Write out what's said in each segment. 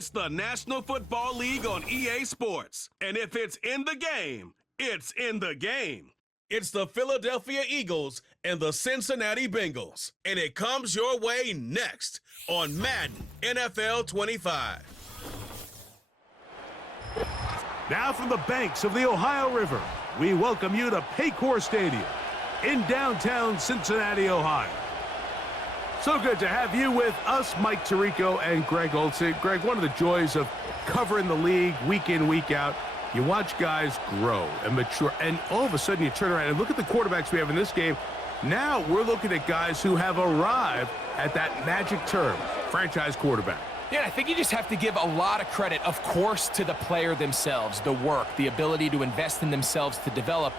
It's the National Football League on EA Sports. And if it's in the game, it's in the game. It's the Philadelphia Eagles and the Cincinnati Bengals. And it comes your way next on Madden NFL 25. Now from the banks of the Ohio River, we welcome you to Paycor Stadium in downtown Cincinnati, Ohio. So good to have you with us, Mike Tirico and Greg Olsen. Greg, one of the joys of covering the league week in, week out, you watch guys grow and mature, and all of a sudden you turn around and look at the quarterbacks we have in this game. Now we're looking at guys who have arrived at that magic term, franchise quarterback. Yeah, I think you just have to give a lot of credit, of course, to the player themselves, the work, the ability to invest in themselves to develop,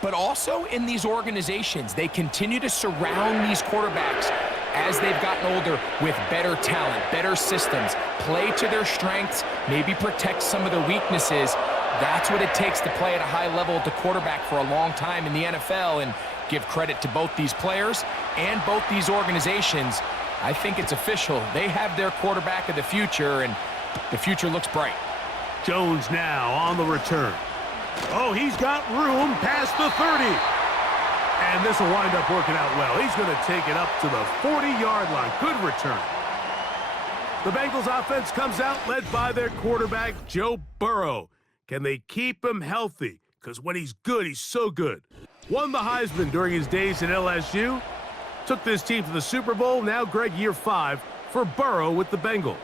but also in these organizations. They continue to surround these quarterbacks as they've gotten older with better talent, better systems, play to their strengths, maybe protect some of their weaknesses. That's what it takes to play at a high level at the quarterback for a long time in the NFL, and give credit to both these players and both these organizations. I think it's official. They have their quarterback of the future, and the future looks bright. Jones now on the return. Oh, he's got room past the 30. And this will wind up working out well. He's going to take it up to the 40-yard line. Good return. The Bengals offense comes out led by their quarterback, Joe Burrow. Can they keep him healthy? Because when he's good, he's so good. Won the Heisman during his days at LSU. Took this team to the Super Bowl. Now, Greg, year 5 for Burrow with the Bengals.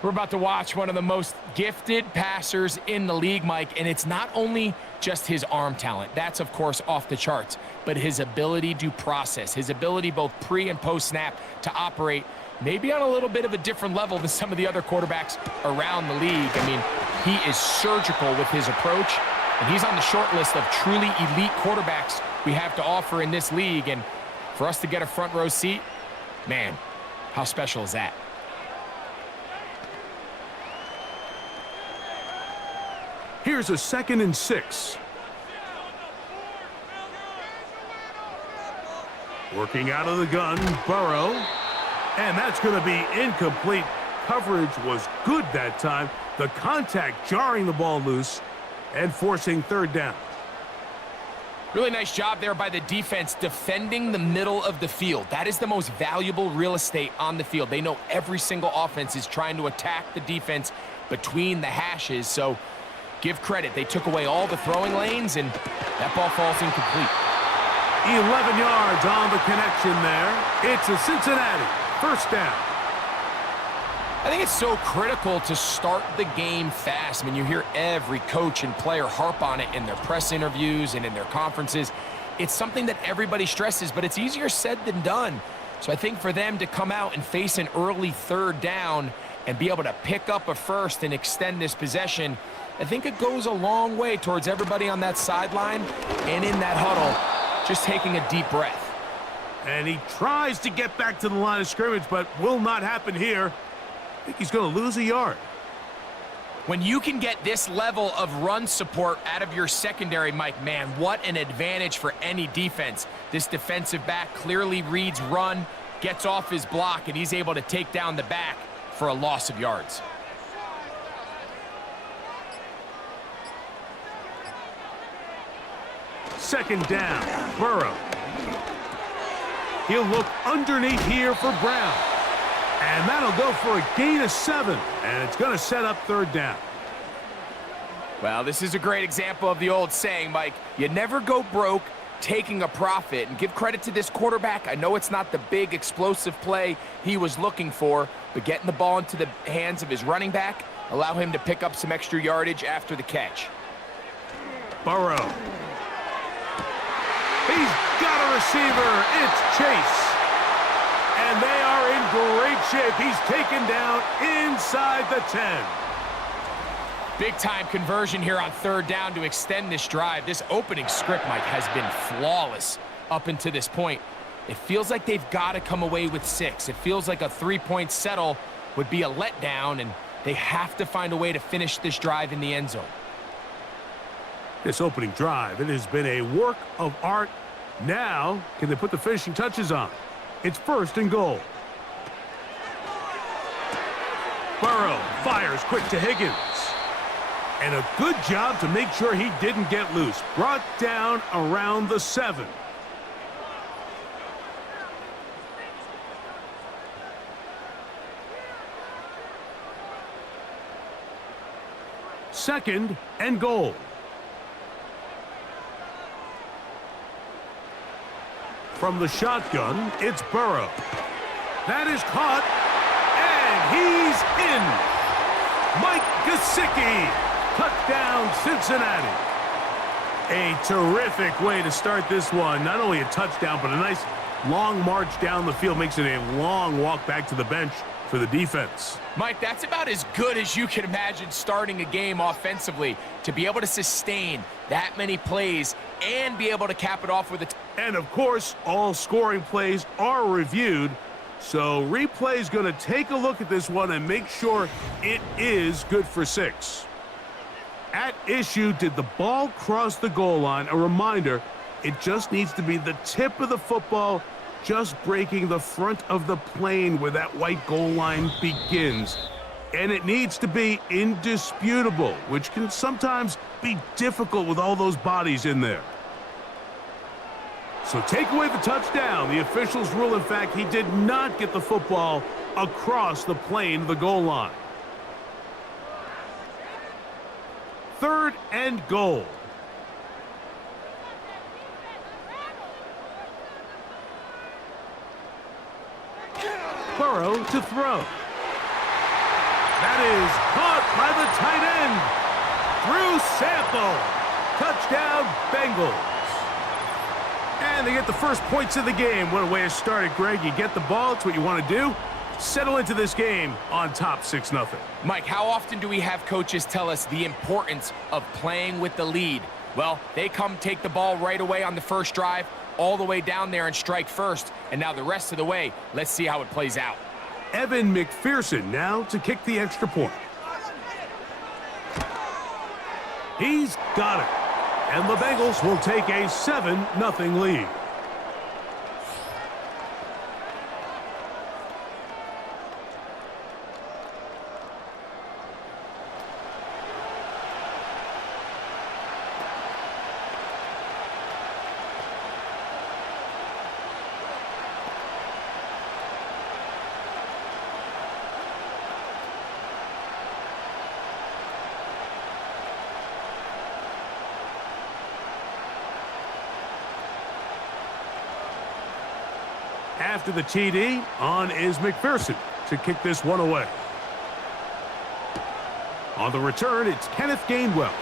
We're about to watch one of the most gifted passers in the league, Mike, and it's not only just his arm talent. That's, of course, off the charts, but his ability to process, his ability both pre- and post-snap to operate maybe on a little bit of a different level than some of the other quarterbacks around the league. I mean, he is surgical with his approach, and he's on the short list of truly elite quarterbacks we have to offer in this league. And for us to get a front row seat, man, how special is that? Here's a 2nd and 6. Working out of the gun, Burrow. And that's going to be incomplete. Coverage was good that time. The contact jarring the ball loose and forcing 3rd down. Really nice job there by the defense defending the middle of the field. That is the most valuable real estate on the field. They know every single offense is trying to attack the defense between the hashes, so give credit. They took away all the throwing lanes, and that ball falls incomplete. 11 yards on the connection there. It's a Cincinnati 1st down. I think it's so critical to start the game fast. I mean, you hear every coach and player harp on it in their press interviews and in their conferences. It's something that everybody stresses, but it's easier said than done. So I think for them to come out and face an early 3rd down and be able to pick up a first and extend this possession, I think it goes a long way towards everybody on that sideline and in that huddle just taking a deep breath. And he tries to get back to the line of scrimmage, but will not happen here. I think he's going to lose a yard. When you can get this level of run support out of your secondary, Mike, man, what an advantage for any defense. This defensive back clearly reads run, gets off his block, and he's able to take down the back for a loss of yards. Second down, Burrow. He'll look underneath here for Brown. And that'll go for a gain of 7. And it's going to set up 3rd down. Well, this is a great example of the old saying, Mike. You never go broke taking a profit. And give credit to this quarterback. I know it's not the big explosive play he was looking for, but getting the ball into the hands of his running back allow him to pick up some extra yardage after the catch. Burrow. He's got a receiver. It's Chase. And they are in great shape. He's taken down inside the 10. Big-time conversion here on 3rd down to extend this drive. This opening script, Mike, has been flawless up until this point. It feels like they've got to come away with 6. It feels like a 3-point settle would be a letdown, and they have to find a way to finish this drive in the end zone. This opening drive, it has been a work of art. Now, can they put the finishing touches on? It's 1st and goal. Burrow Fires quick to Higgins. And a good job to make sure he didn't get loose. Brought down around the 7. Second and goal. From the shotgun, it's Burrow. That is caught, and he's in. Mike Gesicki, touchdown Cincinnati. A terrific way to start this one. Not only a touchdown, but a nice long march down the field. Makes it a long walk back to the bench for the defense. Mike, that's about as good as you can imagine starting a game offensively. To be able to sustain that many plays and be able to cap it off with a... And, of course, all scoring plays are reviewed. So replay's going to take a look at this one and make sure it is good for 6. At issue, did the ball cross the goal line? A reminder, it just needs to be the tip of the football just breaking the front of the plane where that white goal line begins. And it needs to be indisputable, which can sometimes be difficult with all those bodies in there. So take away the touchdown. The officials rule, in fact, he did not get the football across the plane of the goal line. Third and goal. Burrow to throw. That is caught by the tight end. Drew Sample. Touchdown, Bengals. And they get the first points of the game. What a way to start it, Greg. You get the ball. It's what you want to do. Settle into this game on top 6-0. Mike, how often do we have coaches tell us the importance of playing with the lead? Well, they come take the ball right away on the first drive, all the way down there and strike first. And now the rest of the way, let's see how it plays out. Evan McPherson now to kick the extra point. He's got it. And the Bengals will take a 7-0 lead. After the TD, on is McPherson to kick this one away. On the return, it's Kenneth Gainwell.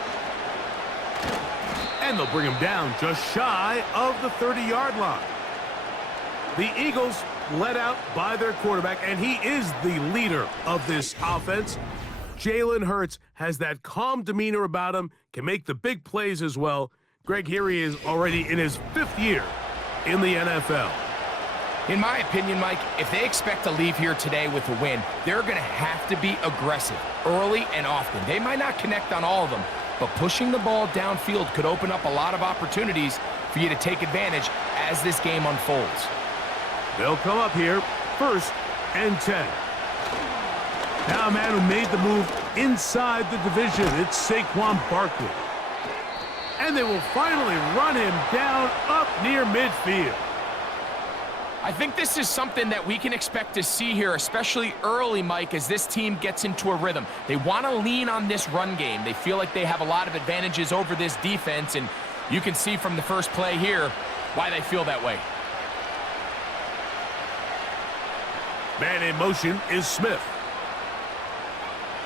And they'll bring him down just shy of the 30-yard line. The Eagles led out by their quarterback, and he is the leader of this offense. Jalen Hurts has that calm demeanor about him, can make the big plays as well. Greg, here he is already in his 5th year in the NFL. In my opinion, Mike, if they expect to leave here today with a win, they're going to have to be aggressive early and often. They might not connect on all of them, but pushing the ball downfield could open up a lot of opportunities for you to take advantage as this game unfolds. They'll come up here, 1st and 10. Now a man who made the move inside the division, it's Saquon Barkley. And they will finally run him down up near midfield. I think this is something that we can expect to see here, especially early, Mike, as this team gets into a rhythm. They want to lean on this run game. They feel like they have a lot of advantages over this defense, and you can see from the first play here why they feel that way. Man in motion is Smith.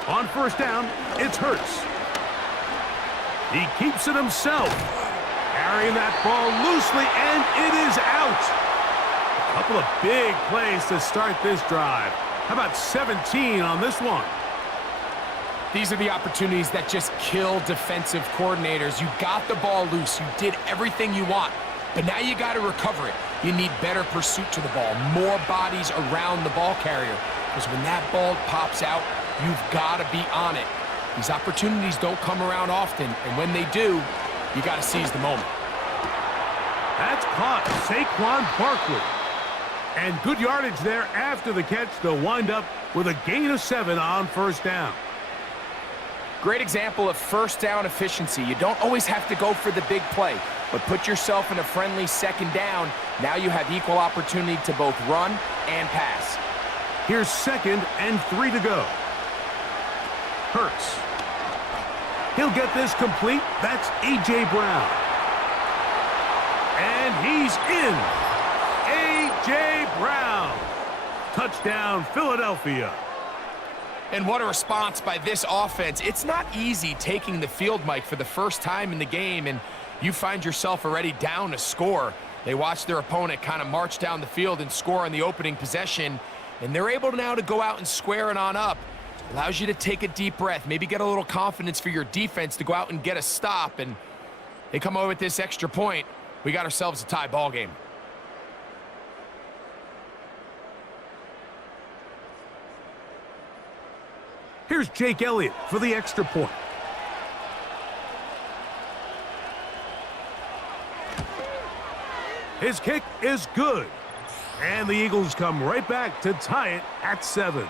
On 1st down, it's Hurts. He keeps it himself, carrying that ball loosely, and it is out. A couple of big plays to start this drive. How about 17 on this one? These are the opportunities that just kill defensive coordinators. You got the ball loose. You did everything you want, but now you got to recover it. You need better pursuit to the ball, more bodies around the ball carrier, because when that ball pops out, you've got to be on it. These opportunities don't come around often, and when they do, you got to seize the moment. That's caught. Saquon Barkley. And good yardage there after the catch. They'll wind up with a gain of 7 on 1st down. Great example of first down efficiency. You don't always have to go for the big play, but put yourself in a friendly second down. Now you have equal opportunity to both run and pass. Here's 2nd and 3 to go. Hurts. He'll get this complete. That's A.J. Brown. And he's in. A.J. Brown. Touchdown, Philadelphia. And what a response by this offense. It's not easy taking the field, Mike, for the first time in the game, and you find yourself already down a score. They watch their opponent kind of march down the field and score on the opening possession, and they're able now to go out and square it on up. Allows you to take a deep breath, maybe get a little confidence for your defense to go out and get a stop, and they come away with this extra point. We got ourselves a tie ball game. Here's Jake Elliott for the extra point. His kick is good. And the Eagles come right back to tie it at 7.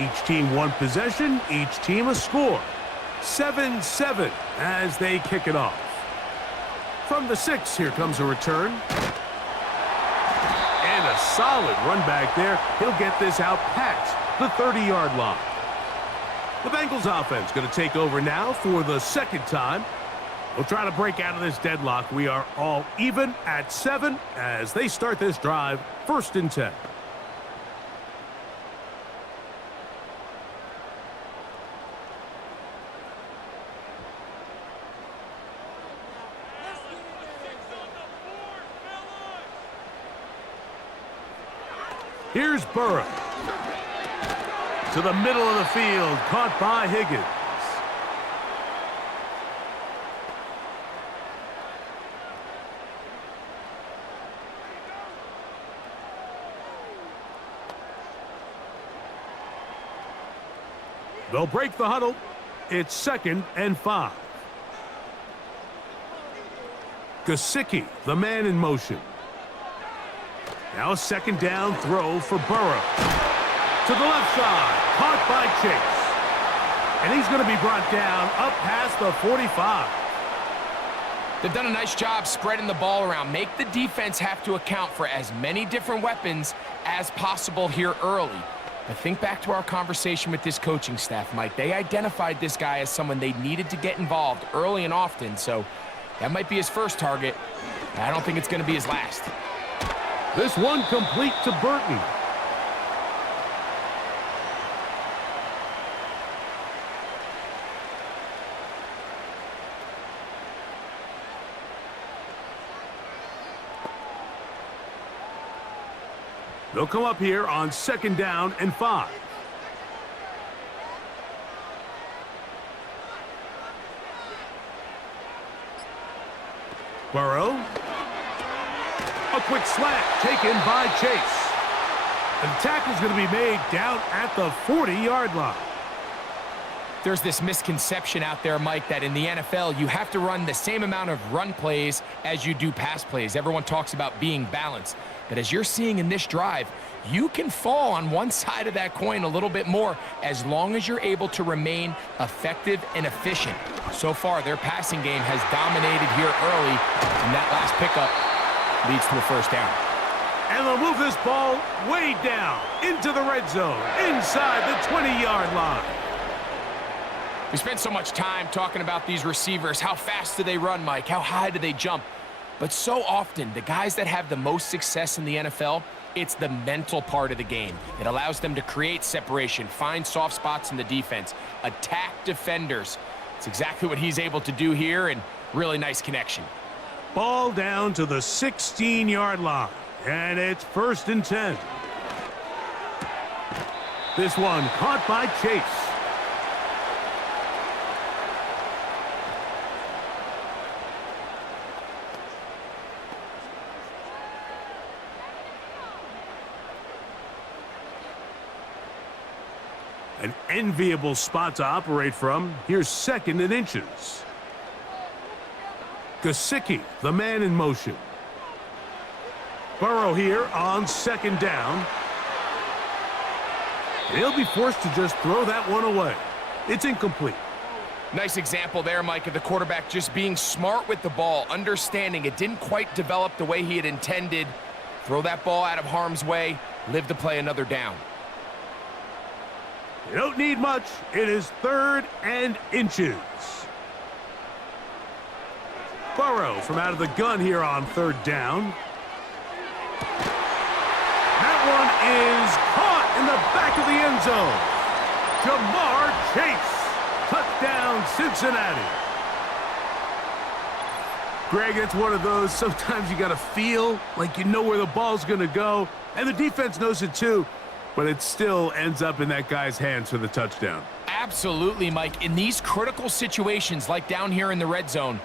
Each team one possession, each team a score. 7-7 as they kick it off. From the 6, here comes a return. And a solid run back there. He'll get this out past the 30-yard line. The Bengals offense going to take over now for the 2nd time. We'll try to break out of this deadlock. We are all even at 7 as they start this drive, 1st and 10. Here's Burrow. To the middle of the field, caught by Higgins. They'll break the huddle. It's 2nd and 5. Gesicki, the man in motion. Now a 2nd down throw for Burrow. To the left side, caught by Chase. And he's going to be brought down up past the 45. They've done a nice job spreading the ball around. Make the defense have to account for as many different weapons as possible here early. But think back to our conversation with this coaching staff, Mike. They identified this guy as someone they needed to get involved early and often, so that might be his first target. I don't think it's going to be his last. This one complete to Burton. They'll come up here on 2nd down and 5. Burrow. A quick slant taken by Chase. And the tackle's going to be made down at the 40-yard line. There's this misconception out there, Mike, that in the NFL, you have to run the same amount of run plays as you do pass plays. Everyone talks about being balanced. But as you're seeing in this drive, you can fall on one side of that coin a little bit more as long as you're able to remain effective and efficient. So far, their passing game has dominated here early, and that last pickup leads to a 1st down. And they'll move this ball way down into the red zone, inside the 20-yard line. We spent so much time talking about these receivers. How fast do they run, Mike? How high do they jump? But so often, the guys that have the most success in the NFL, it's the mental part of the game. It allows them to create separation, find soft spots in the defense, attack defenders. It's exactly what he's able to do here, and really nice connection. Ball down to the 16-yard line, and it's 1st and 10. This one caught by Chase. enviable spot to operate from. Here's 2nd and inches. Gesicki, the man in motion. Burrow here on 2nd down. He'll be forced to just throw that one away. It's incomplete. Nice example there, Mike, of the quarterback just being smart with the ball, understanding it didn't quite develop the way he had intended. Throw that ball out of harm's way, live to play another down. You don't need much. It is 3rd and inches. Burrow from out of the gun here on 3rd down. That one is caught in the back of the end zone. Jamar Chase. Touchdown, Cincinnati. Greg, it's one of those, sometimes you got to feel like you know where the ball's going to go, and the defense knows it too, but it still ends up in that guy's hands for the touchdown. Absolutely, Mike. In these critical situations, like down here in the red zone,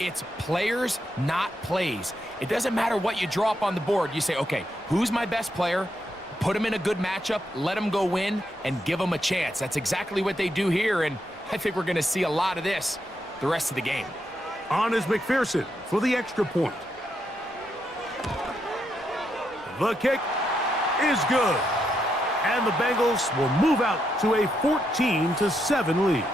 it's players, not plays. It doesn't matter what you draw up on the board. You say, okay, who's my best player? Put him in a good matchup, let him go win, and give him a chance. That's exactly what they do here, and I think we're going to see a lot of this the rest of the game. On is McPherson for the extra point. The kick is good. And the Bengals will move out to a 14-7 lead.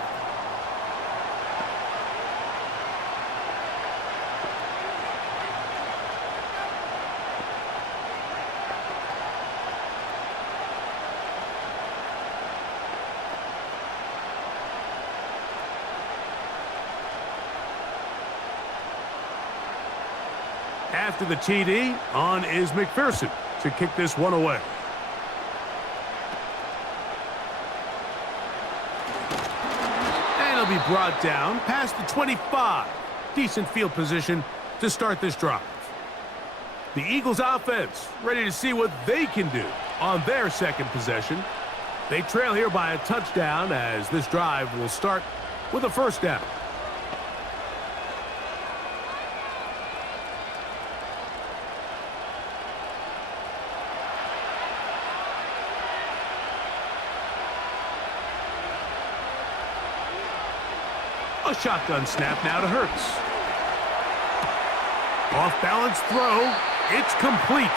After the TD, on is McPherson to kick this one away. And he'll be brought down past the 25. Decent field position to start this drive. The Eagles offense ready to see what they can do on their 2nd possession. They trail here by a touchdown as this drive will start with a 1st down. A shotgun snap now to Hurts. Off-balance throw. It's complete.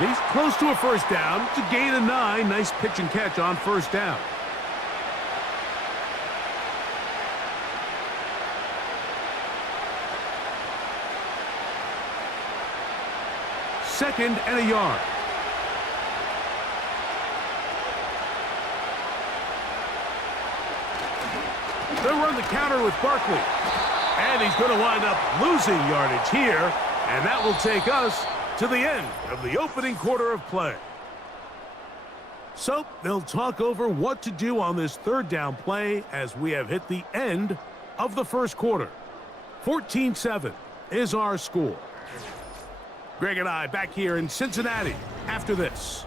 He's close to a 1st down to gain a 9. Nice pitch and catch on 1st down. Second and a yard. They'll run the counter with Barkley. And he's going to wind up losing yardage here. And that will take us to the end of the opening quarter of play. So they'll talk over what to do on this 3rd down play as we have hit the end of the 1st quarter. 14-7 is our score. Greg and I back here in Cincinnati after this.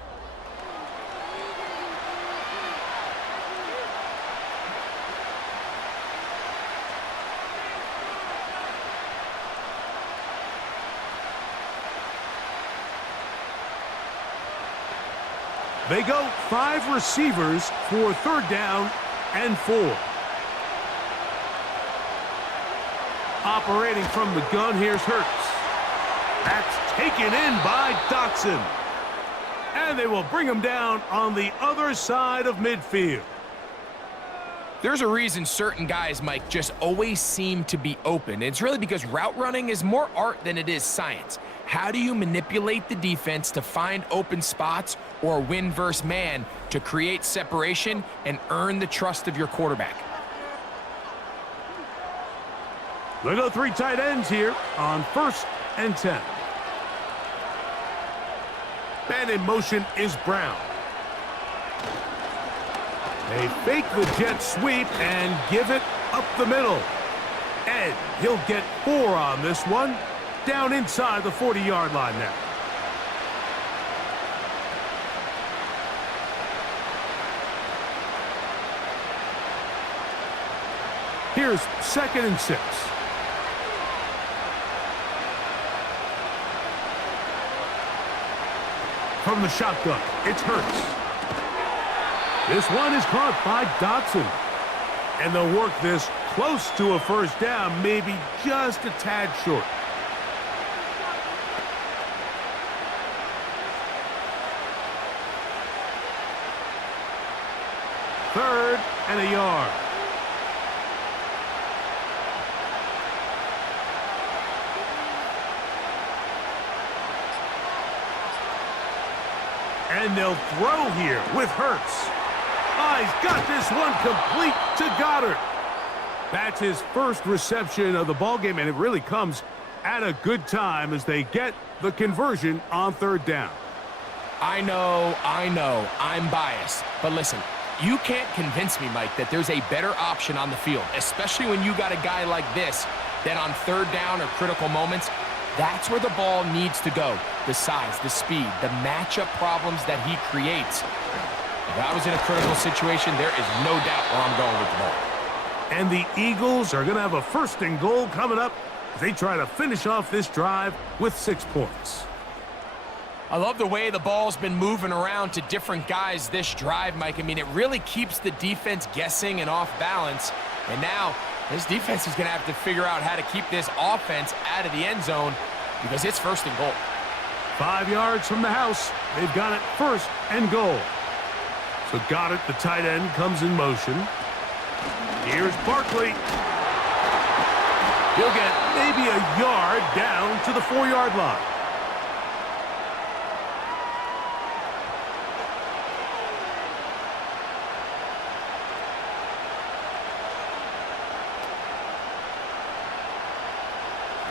They go 5 receivers for 3rd down and 4. Operating from the gun, here's Hurts. That's taken in by Dotson. And they will bring him down on the other side of midfield. There's a reason certain guys, Mike, just always seem to be open. It's really because route running is more art than it is science. How do you manipulate the defense to find open spots or win versus man to create separation and earn the trust of your quarterback? They go 3 tight ends here on 1st and 10. Man in motion is Brown. They fake the jet sweep and give it up the middle. And he'll get 4 on this one. Down inside the 40-yard line now. Here's 2nd and 6. From the shotgun, it's Hurts. This one is caught by Dotson. And they'll work this close to a first down, maybe just a tad short. Third and a yard. And they'll throw here with Hurts. Oh, he's got this one complete to Goddard. That's his first reception of the ballgame, and it really comes at a good time as they get the conversion on third down. I know, I'm biased. But listen, you can't convince me, Mike, that there's a better option on the field, especially when you got a guy like this, that on third down or critical moments, that's where the ball needs to go. The size, the speed, the matchup problems that he creates. If I was in a critical situation, there is no doubt where I'm going with the ball. And the Eagles are going to have a first and goal coming up as they try to finish off this drive with 6 points. I love the way the ball's been moving around to different guys this drive, Mike. I mean, it really keeps the defense guessing and off balance. And now, this defense is going to have to figure out how to keep this offense out of the end zone because it's first and goal. 5 yards from the house. They've got it first and goal. So Goddard, the tight end, comes in motion. Here's Barkley. He'll get maybe a yard down to the 4-yard line.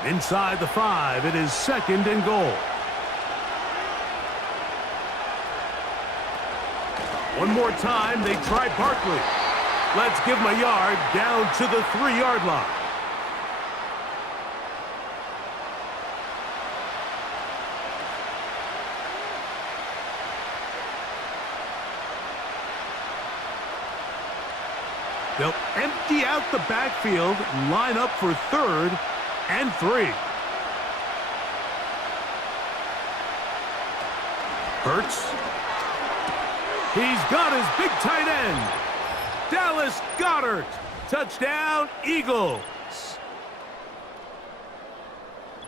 Inside the 5, it is second and goal. One more time, they try Barkley. Let's give him a yard down to the 3-yard line. They'll empty out the backfield, line up for third and 3. Hurts. He's got his big tight end. Dallas Goedert. Touchdown, Eagles.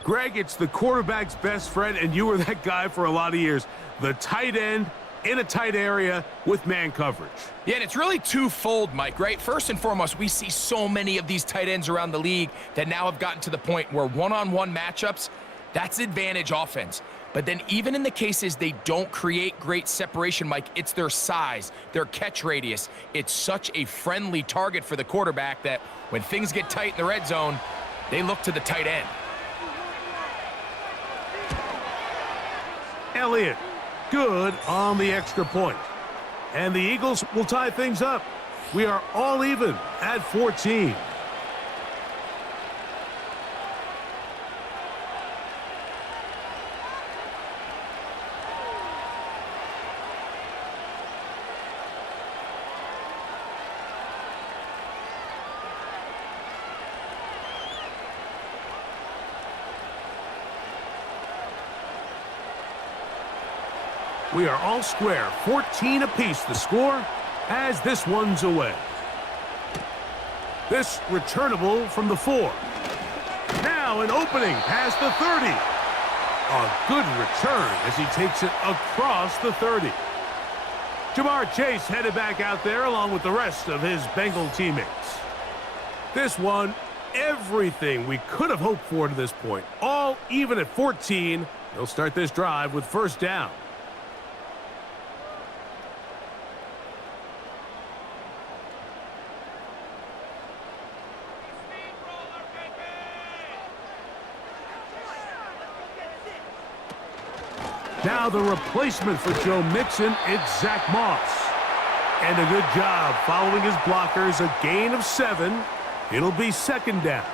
Greg, it's the quarterback's best friend, and you were that guy for a lot of years. The tight end in a tight area with man coverage. Yeah, and it's really twofold, Mike, right? First and foremost, we see so many of these tight ends around the league that now have gotten to the point where one-on-one matchups, that's advantage offense. But then even in the cases they don't create great separation, Mike, it's their size, their catch radius. It's such a friendly target for the quarterback that when things get tight in the red zone, they look to the tight end. Elliott, good on the extra point. And the Eagles will tie things up. We are all even at 14. We are all square, 14 apiece the score as this one's away. This returnable from the 4. Now an opening past the 30. A good return as he takes it across the 30. Jamar Chase headed back out there along with the rest of his Bengal teammates. This one, everything we could have hoped for to this point. All even at 14. They'll start this drive with first down. Now the replacement for Joe Mixon, it's Zach Moss. And a good job following his blockers, a gain of 7. It'll be second down.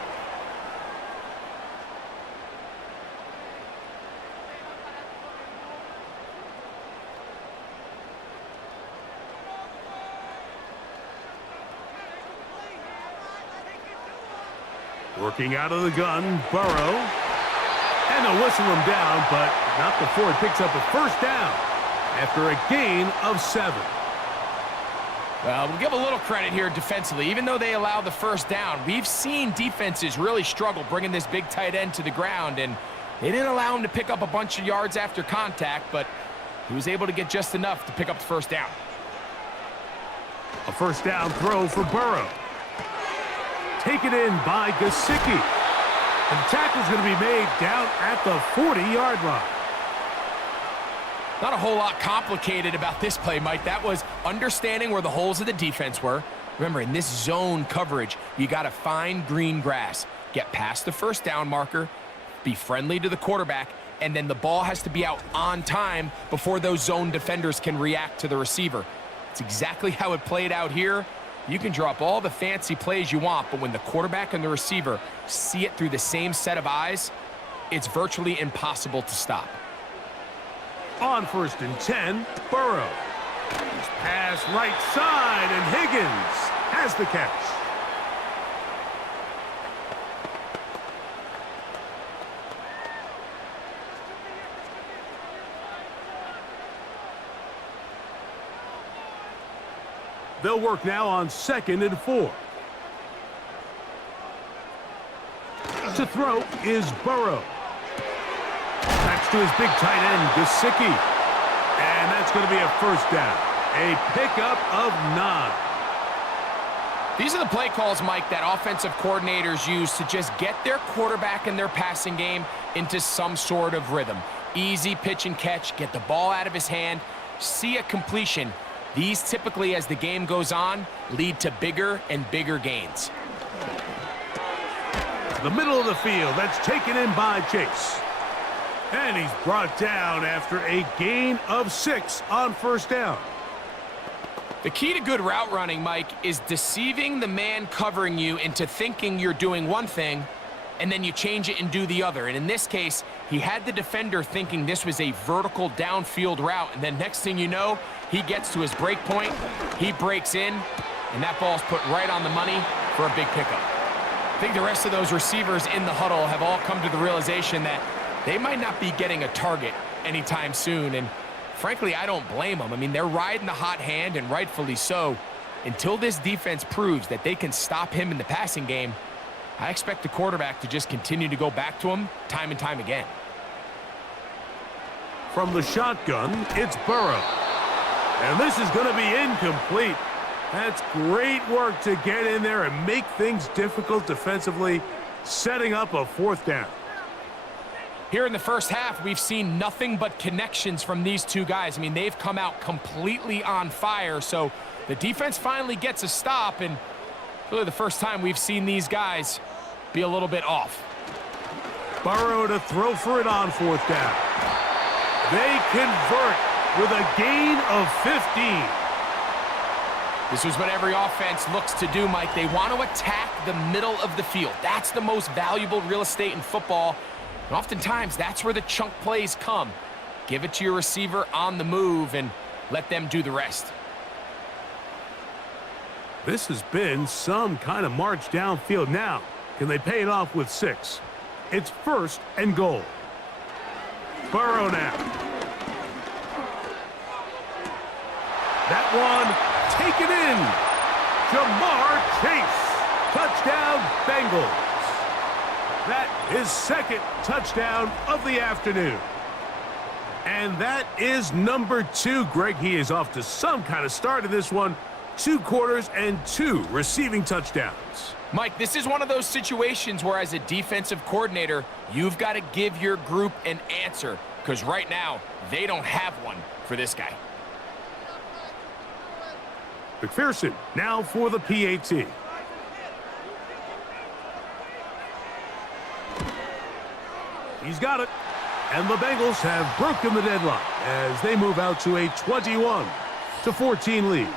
Working out of the gun, Burrow. And they'll whistle him down, but not before he picks up a first down after a gain of 7. Well, we'll give a little credit here defensively. Even though they allow the first down, we've seen defenses really struggle bringing this big tight end to the ground, and they didn't allow him to pick up a bunch of yards after contact, but he was able to get just enough to pick up the first down. A first down throw for Burrow. Taken in by Gesicki. And the tackle's going to be made down at the 40-yard line. Not a whole lot complicated about this play, Mike. That was understanding where the holes of the defense were. Remember, in this zone coverage, you got to find green grass, get past the first down marker, be friendly to the quarterback, and then the ball has to be out on time before those zone defenders can react to the receiver. It's exactly how it played out here. You can drop all the fancy plays you want, but when the quarterback and the receiver see it through the same set of eyes, it's virtually impossible to stop. On 1st and 10, Burrow. Pass right side, and Higgins has the catch. They'll work now on 2nd and 4. To throw is Burrow. That's to his big tight end, Gesicki. And that's going to be a first down. A pickup of 9. These are the play calls, Mike, that offensive coordinators use to just get their quarterback and their passing game into some sort of rhythm. Easy pitch and catch, get the ball out of his hand, see a completion. These typically, as the game goes on, lead to bigger and bigger gains. The middle of the field, that's taken in by Chase. And he's brought down after a gain of 6 on first down. The key to good route running, Mike, is deceiving the man covering you into thinking you're doing one thing, and then you change it and do the other. And in this case, he had the defender thinking this was a vertical downfield route, and then next thing you know, he gets to his break point, he breaks in, and that ball's put right on the money for a big pickup. I think the rest of those receivers in the huddle have all come to the realization that they might not be getting a target anytime soon, and frankly, I don't blame them. I mean, they're riding the hot hand, and rightfully so. Until this defense proves that they can stop him in the passing game, I expect the quarterback to just continue to go back to him time and time again. From the shotgun, it's Burrow. And this is going to be incomplete. That's great work to get in there and make things difficult defensively, setting up a 4th down. Here in the first half, we've seen nothing but connections from these two guys. I mean, they've come out completely on fire, so the defense finally gets a stop, and really the first time we've seen these guys be a little bit off. Burrow to throw for it on 4th down. They convert with a gain of 15. This is what every offense looks to do, Mike. They want to attack the middle of the field. That's the most valuable real estate in football. And oftentimes, that's where the chunk plays come. Give it to your receiver on the move and let them do the rest. This has been some kind of march downfield. Now, can they pay it off with 6? It's 1st and goal. Burrow now. That one taken in. Jamar Chase. Touchdown, Bengals. That is 2nd touchdown of the afternoon. And that is number 2. Greg, he is off to some kind of start in this one. 2 quarters and 2 receiving touchdowns. Mike, this is one of those situations where as a defensive coordinator, you've got to give your group an answer, because right now, they don't have one for this guy. McPherson now for the PAT. He's got it. And the Bengals have broken the deadlock as they move out to a 21-14 lead.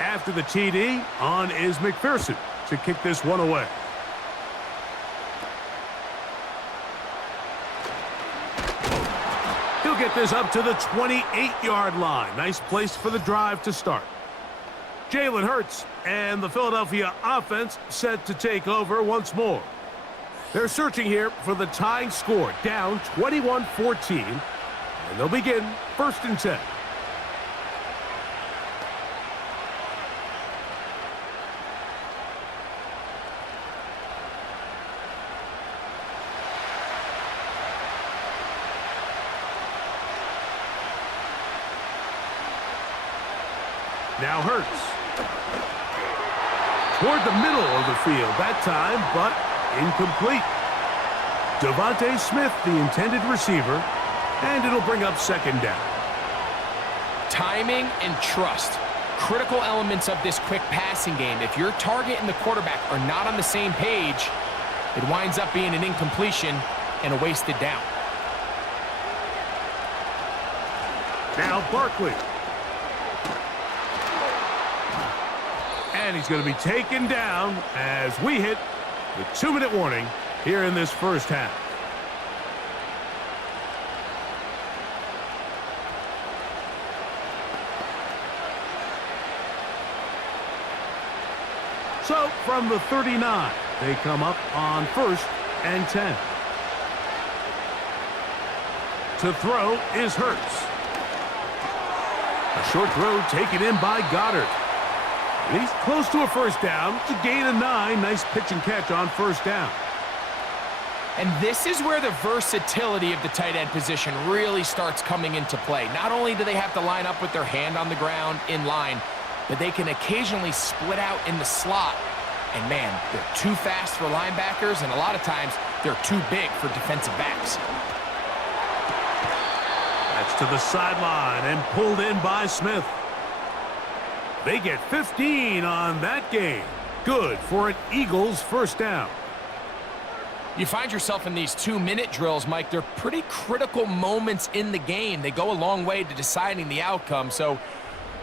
After the TD, on is McPherson to kick this one away. get this up to the 28-yard line. Nice place for the drive to start. Jalen Hurts and the Philadelphia offense set to take over once more. They're searching here for the tying score, down 21-14, and they'll begin 1st and 10. Now Hurts. Toward the middle of the field that time, but incomplete. Devontae Smith, the intended receiver, and it'll bring up 2nd down. Timing and trust, critical elements of this quick passing game. If your target and the quarterback are not on the same page, it winds up being an incompletion and a wasted down. Now Barkley. And he's going to be taken down as we hit the 2-minute warning here in this first half. So from the 39, they come up on 1st and 10. To throw is Hurts. A short throw taken in by Goddard. He's close to a 1st down. It's a gain of 9. Nice pitch and catch on 1st down. And this is where the versatility of the tight end position really starts coming into play. Not only do they have to line up with their hand on the ground in line, but they can occasionally split out in the slot. And man, they're too fast for linebackers, and a lot of times they're too big for defensive backs. That's to the sideline and pulled in by Smith. They get 15 on that game. Good for an Eagles 1st down. You find yourself in these 2-minute drills, Mike. They're pretty critical moments in the game. They go a long way to deciding the outcome, so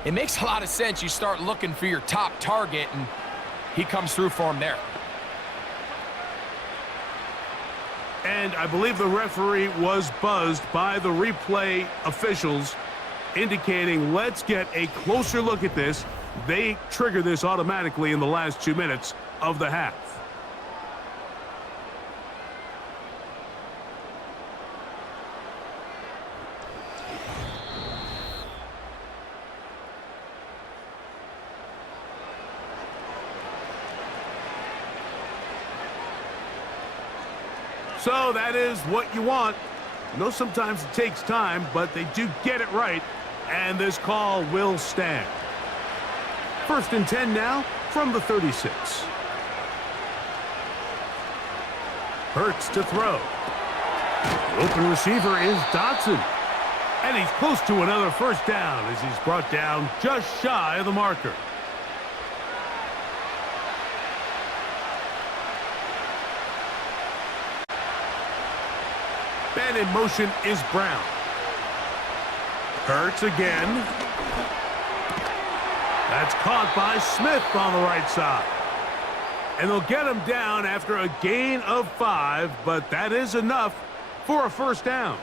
it makes a lot of sense. You start looking for your top target, and he comes through for him there. And I believe the referee was buzzed by the replay officials, indicating let's get a closer look at this. They trigger this automatically in the last 2 minutes of the half. So that is what you want. I know sometimes it takes time, but they do get it right, and this call will stand. 1st and 10 now from the 36. Hurts to throw. The open receiver is Dotson. And he's close to another 1st down as he's brought down just shy of the marker. And in motion is Brown. Hurts again. That's caught by Smith on the right side. And they'll get him down after a gain of 5, but that is enough for a 1st down.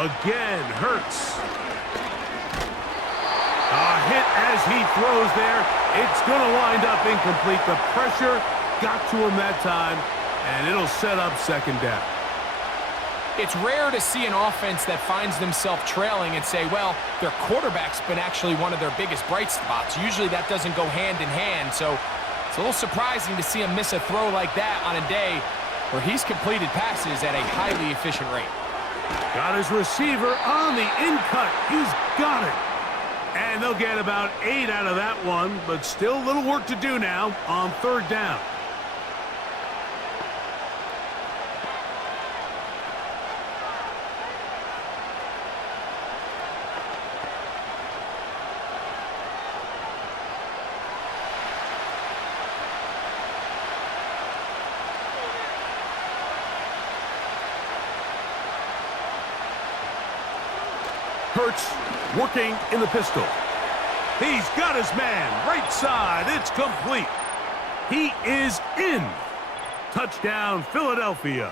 Again, Hurts. A hit as he throws there. It's going to wind up incomplete. The pressure got to him that time, and it'll set up 2nd down. It's rare to see an offense that finds themselves trailing and say, well, their quarterback's been actually one of their biggest bright spots. Usually that doesn't go hand in hand, so it's a little surprising to see him miss a throw like that on a day where he's completed passes at a highly efficient rate. Got his receiver on the in-cut. He's got it. And they'll get about 8 out of that one, but still a little work to do now on 3rd down. Hurts working in the pistol. He's got his man, right side, it's complete. He is in. Touchdown, Philadelphia.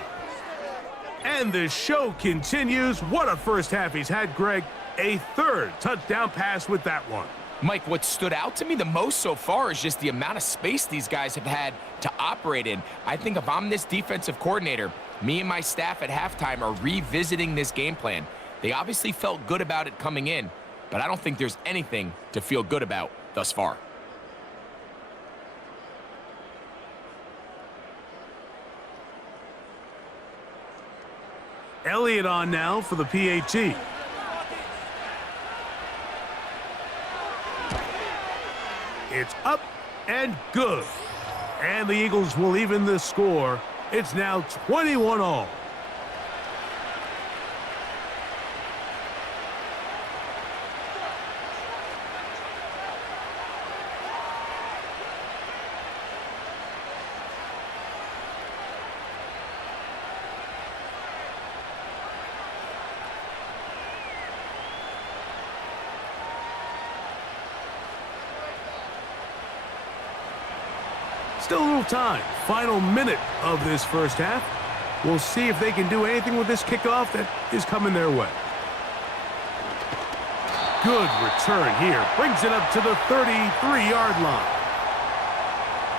And the show continues. What a first half he's had, Greg. A third touchdown pass with that one. Mike, what stood out to me the most so far is just the amount of space these guys have had to operate in. I think if I'm this defensive coordinator, me and my staff at halftime are revisiting this game plan. They obviously felt good about it coming in, but I don't think there's anything to feel good about thus far. Elliott on now for the PAT. It's up and good. And the Eagles will even the score. It's now 21-all. Still a little time. Final minute of this first half. We'll see if they can do anything with this kickoff that is coming their way. Good return here. Brings it up to the 33-yard line.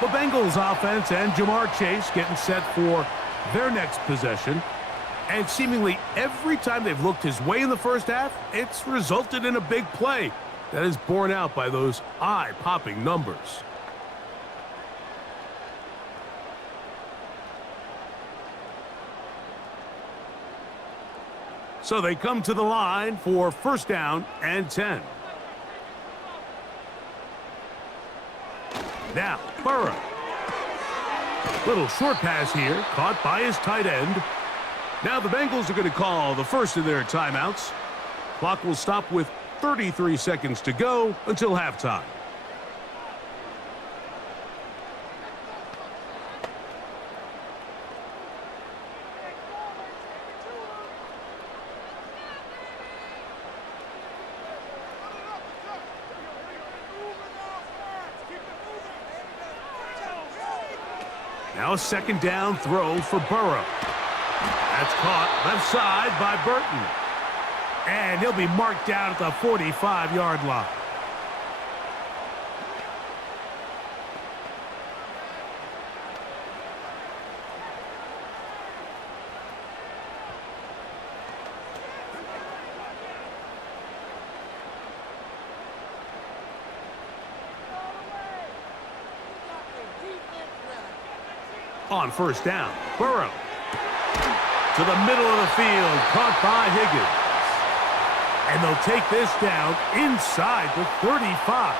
The Bengals offense and Jamar Chase getting set for their next possession. And seemingly every time they've looked his way in the first half, it's resulted in a big play that is borne out by those eye-popping numbers. So they come to the line for first down and 10. Now, Burrow. Little short pass here, caught by his tight end. Now the Bengals are going to call the first of their timeouts. Clock will stop with 33 seconds to go until halftime. Now a second down throw for Burrow. That's caught left side by Burton. And he'll be marked down at the 45-yard line. On first down, Burrow to the middle of the field, caught by Higgins. And they'll take this down inside the 35.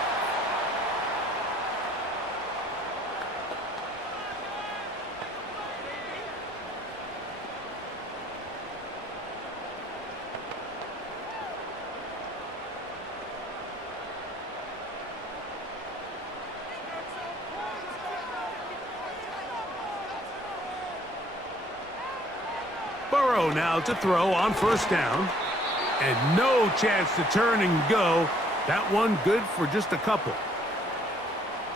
Burrow now to throw on first down. And no chance to turn and go. That one good for just a couple.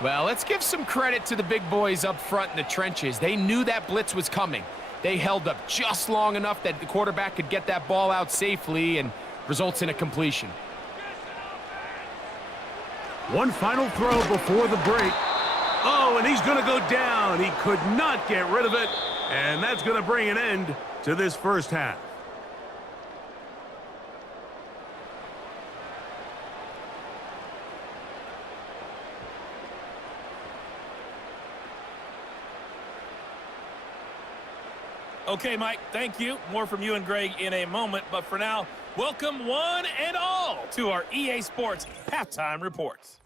Well, let's give some credit to the big boys up front in the trenches. They knew that blitz was coming. They held up just long enough that the quarterback could get that ball out safely and results in a completion. One final throw before the break. Oh, and he's going to go down. He could not get rid of it. And that's going to bring an end to this first half. Okay, Mike, thank you. More from you and Greg in a moment. But for now, welcome one and all to our EA Sports Halftime Reports.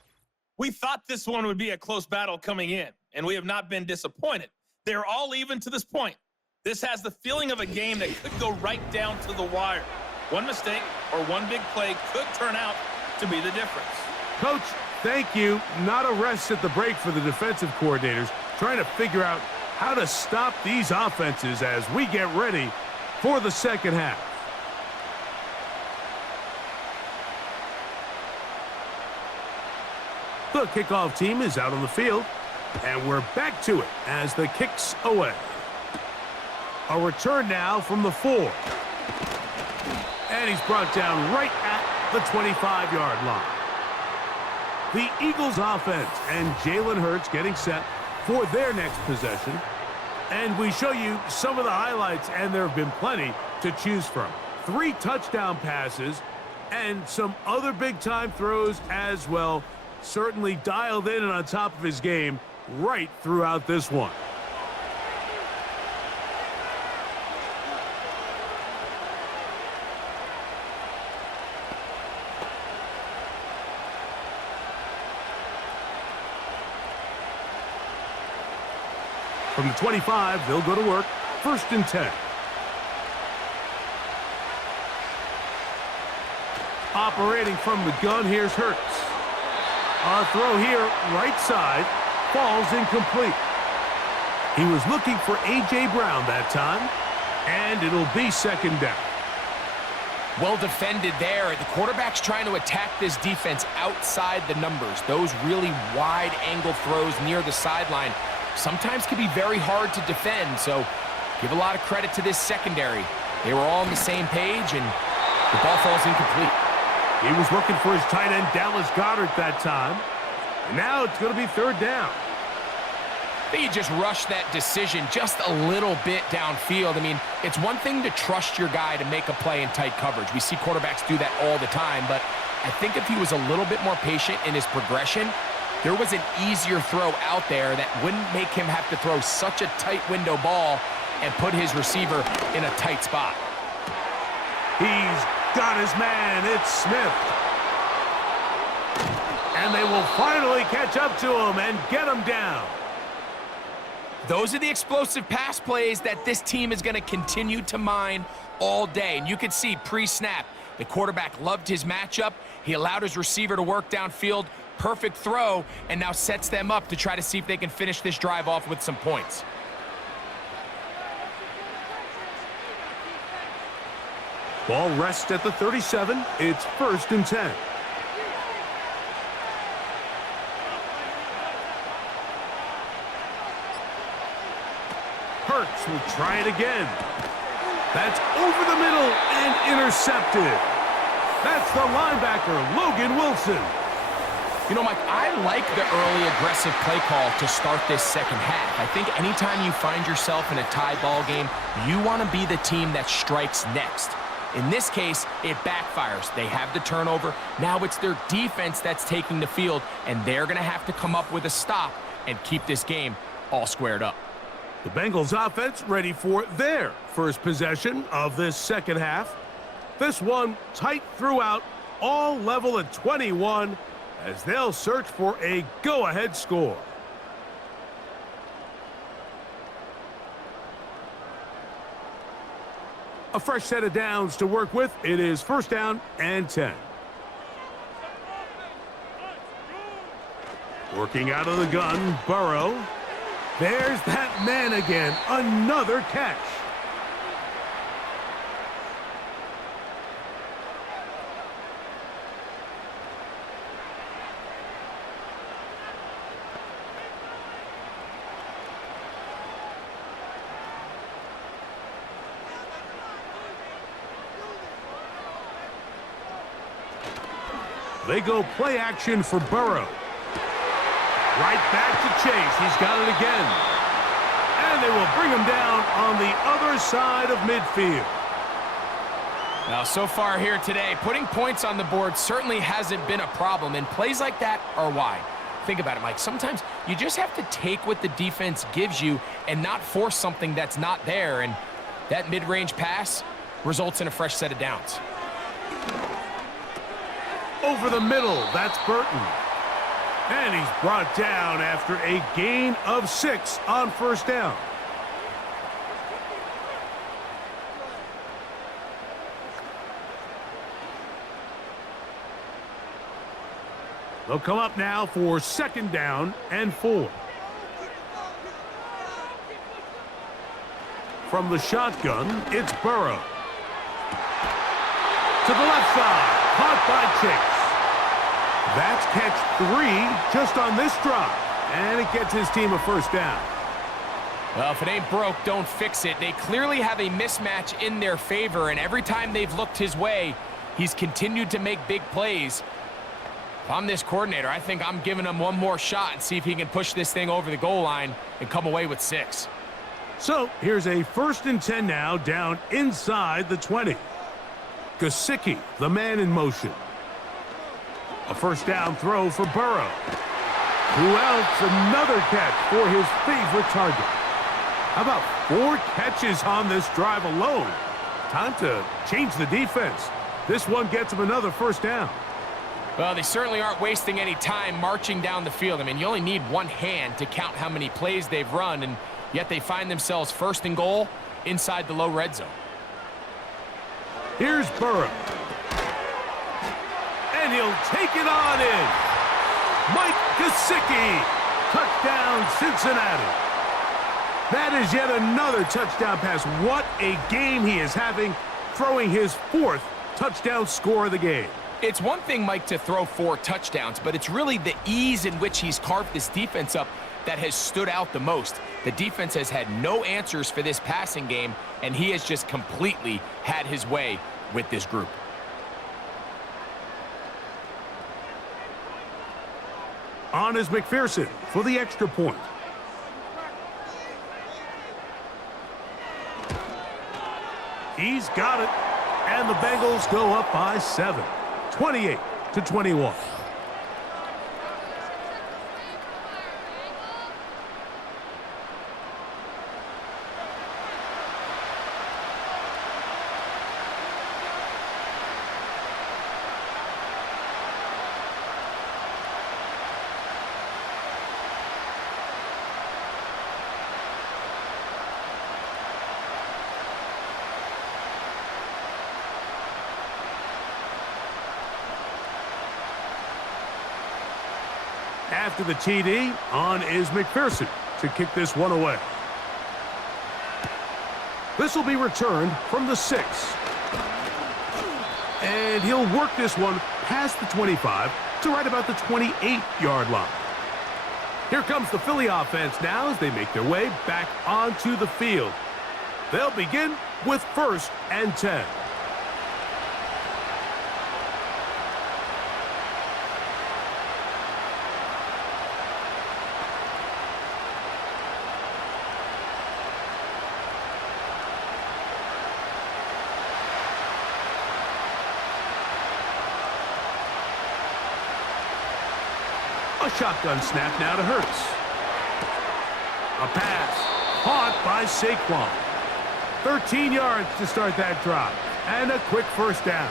We thought this one would be a close battle coming in, and we have not been disappointed. They're all even to this point. This has the feeling of a game that could go right down to the wire. One mistake or one big play could turn out to be the difference. Coach, thank you. Not a rest at the break for the defensive coordinators, trying to figure out how to stop these offenses as we get ready for the second half. The kickoff team is out on the field, and we're back to it as the kick's away. A return now from the 4. And he's brought down right at the 25-yard line. The Eagles offense and Jalen Hurts getting set for their next possession. And we show you some of the highlights, and there have been plenty to choose from. 3 touchdown passes and some other big-time throws as well. Certainly dialed in and on top of his game right throughout this one. From the 25, they'll go to work. 1st and 10. Operating from the gun, here's Hurts. Our throw here, right side, falls incomplete. He was looking for A.J. Brown that time, and it'll be 2nd down. Well defended there. The quarterback's trying to attack this defense outside the numbers. Those really wide angle throws near the sideline sometimes can be very hard to defend, so give a lot of credit to this secondary. They were all on the same page, and the ball falls incomplete. He was looking for his tight end, Dallas Goedert, that time. And now it's going to be 3rd down. I think you just rushed that decision just a little bit downfield. I mean, it's one thing to trust your guy to make a play in tight coverage. We see quarterbacks do that all the time, but I think if he was a little bit more patient in his progression, there was an easier throw out there that wouldn't make him have to throw such a tight window ball and put his receiver in a tight spot. He's got his man. It's Smith. And they will finally catch up to him and get him down. Those are the explosive pass plays that this team is going to continue to mine all day. And you can see pre-snap, the quarterback loved his matchup. He allowed his receiver to work downfield. Perfect throw, and now sets them up to try to see if they can finish this drive off with some points. Ball rests at the 37. It's 1st and 10. Hurts will try it again. That's over the middle and intercepted. That's the linebacker, Logan Wilson. You know, Mike, I like the early aggressive play call to start this 2nd half. I think anytime you find yourself in a tie ball game, you want to be the team that strikes next. In this case, it backfires. They have the turnover. Now it's their defense that's taking the field, and they're going to have to come up with a stop and keep this game all squared up. The Bengals offense ready for their first possession of this 2nd half. This one tight throughout, all level at 21, as they'll search for a go-ahead score. A fresh set of downs to work with. It is 1st down and 10. Working out of the gun, Burrow. There's that man again. Another catch. They go play action for Burrow. Right back to Chase. He's got it again. And they will bring him down on the other side of midfield. Now, so far here today, putting points on the board certainly hasn't been a problem, and plays like that are why. Think about it, Mike. Sometimes you just have to take what the defense gives you and not force something that's not there, and that mid-range pass results in a fresh set of downs. Over the middle, that's Burton. And he's brought down after a gain of 6 on 1st down. They'll come up now for 2nd down and 4. From the shotgun, it's Burrow. To the left side, caught by Chase. That's catch 3 just on this drive. And it gets his team a first down. Well, if it ain't broke, don't fix it. They clearly have a mismatch in their favor, and every time they've looked his way, he's continued to make big plays. If I'm this coordinator, I think I'm giving him one more shot and see if he can push this thing over the goal line and come away with 6. So here's a 1st and 10 now, down inside the 20. Gesicki, the man in motion. A first down throw for Burrow. Who else? Another catch for his favorite target. How about 4 catches on this drive alone? Time to change the defense. This one gets him another first down. Well, they certainly aren't wasting any time marching down the field. I mean, you only need one hand to count how many plays they've run, and yet they find themselves 1st and goal inside the low red zone. Here's Burrow. And he'll take it on in. Mike Gesicki. Touchdown, Cincinnati. That is yet another touchdown pass. What a game he is having, throwing his 4th touchdown score of the game. It's one thing, Mike, to throw 4 touchdowns, but it's really the ease in which he's carved this defense up that has stood out the most. The defense has had no answers for this passing game, and he has just completely had his way with this group. On is McPherson for the extra point. He's got it. And the Bengals go up by 7, 28-21. After the TD, on is McPherson to kick this one away. This will be returned from the 6. And he'll work this one past the 25 to right about the 28-yard line. Here comes the Philly offense now as they make their way back onto the field. They'll begin with 1st and 10. A shotgun snap now to Hurts. A pass caught by Saquon. 13 yards to start that drive. And a quick first down.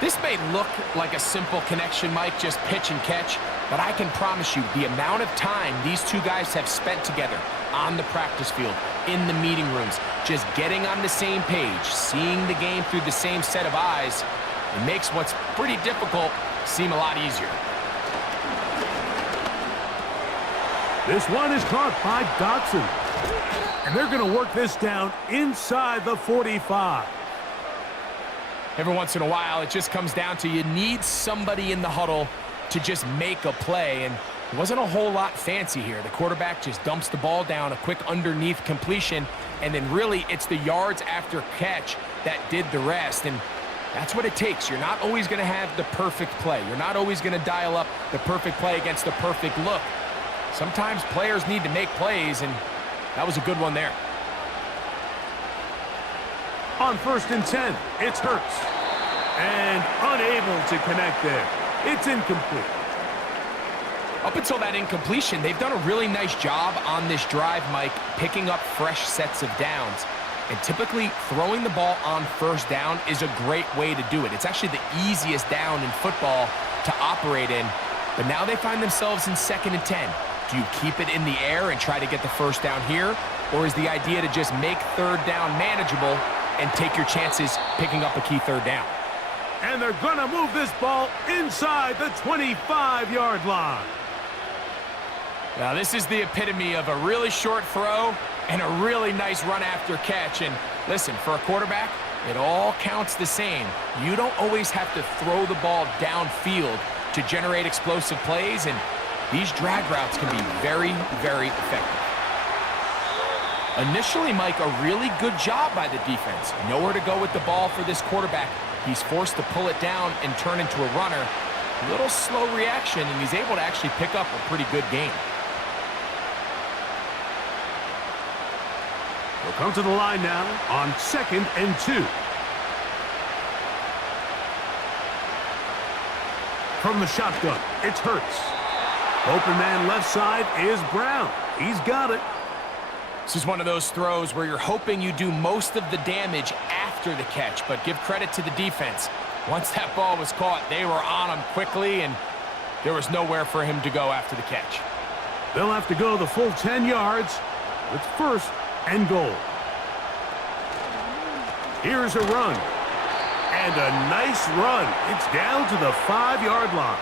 This may look like a simple connection, Mike, just pitch and catch, but I can promise you the amount of time these two guys have spent together on the practice field, in the meeting rooms, just getting on the same page, seeing the game through the same set of eyes, it makes what's pretty difficult seem a lot easier. This one is caught by Dotson. And they're going to work this down inside the 45. Every once in a while, it just comes down to you need somebody in the huddle to just make a play, and it wasn't a whole lot fancy here. The quarterback just dumps the ball down, a quick underneath completion, and then really it's the yards after catch that did the rest, and that's what it takes. You're not always going to have the perfect play. You're not always going to dial up the perfect play against the perfect look. Sometimes players need to make plays, and that was a good one there. On 1st and 10, it's Hurts. And unable to connect there. It's incomplete. Up until that incompletion, they've done a really nice job on this drive, Mike, picking up fresh sets of downs. And typically, throwing the ball on 1st down is a great way to do it. It's actually the easiest down in football to operate in. But now they find themselves in 2nd and 10. Do you keep it in the air and try to get the 1st down here? Or is the idea to just make 3rd down manageable and take your chances picking up a key 3rd down? And they're going to move this ball inside the 25-yard line. Now, this is the epitome of a really short throw and a really nice run after catch. And listen, for a quarterback, it all counts the same. You don't always have to throw the ball downfield to generate explosive plays, and these drag routes can be very, very effective. Initially, Mike, a really good job by the defense. Nowhere to go with the ball for this quarterback. He's forced to pull it down and turn into a runner. A little slow reaction, and he's able to actually pick up a pretty good game. We'll come to the line now on 2nd and 2. From the shotgun, it's Hurts. Open man left side is Brown. He's got it. This is one of those throws where you're hoping you do most of the damage after the catch, but give credit to the defense. Once that ball was caught, they were on him quickly, and there was nowhere for him to go after the catch. They'll have to go the full 10 yards. It's 1st and goal. Here's a run. And a nice run. It's down to the 5-yard line.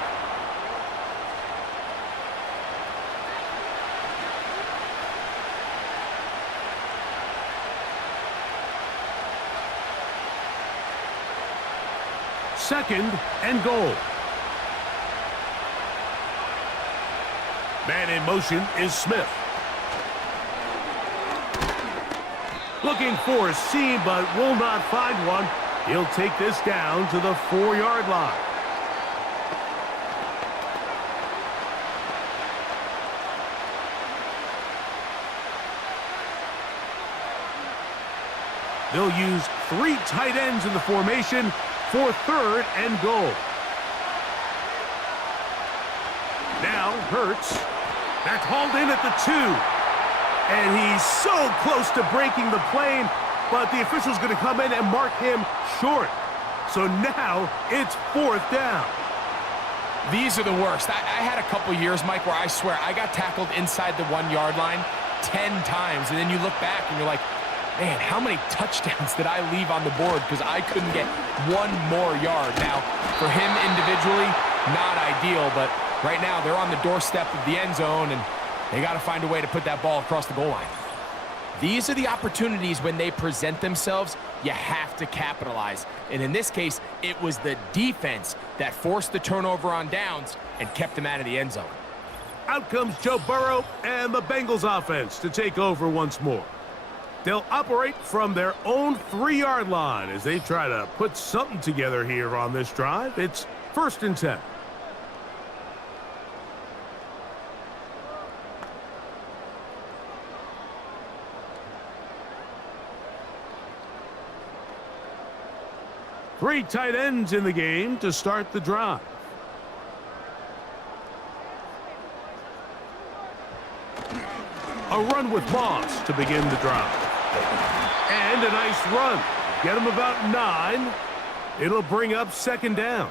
Second and goal. Man in motion is Smith. Looking for a seam, but will not find one. He'll take this down to the 4-yard line. They'll use 3 tight ends in the formation for 3rd and goal. Now Hurts. That's hauled in at the 2. And he's so close to breaking the plane, but the official's going to come in and mark him short. So now it's 4th down. These are the worst. I had a couple years, Mike, where I swear I got tackled inside the 1-yard line 10 times, and then you look back and you're like, man, how many touchdowns did I leave on the board because I couldn't get one more yard? Now, for him individually, not ideal, but right now they're on the doorstep of the end zone, and they got to find a way to put that ball across the goal line. These are the opportunities when they present themselves, you have to capitalize. And in this case, it was the defense that forced the turnover on downs and kept them out of the end zone. Out comes Joe Burrow and the Bengals offense to take over once more. They'll operate from their own 3-yard line as they try to put something together here on this drive. It's 1st and 10. Three tight ends in the game to start the drive. A run with Moss to begin the drive. And a nice run. Get him about 9. It'll bring up 2nd down.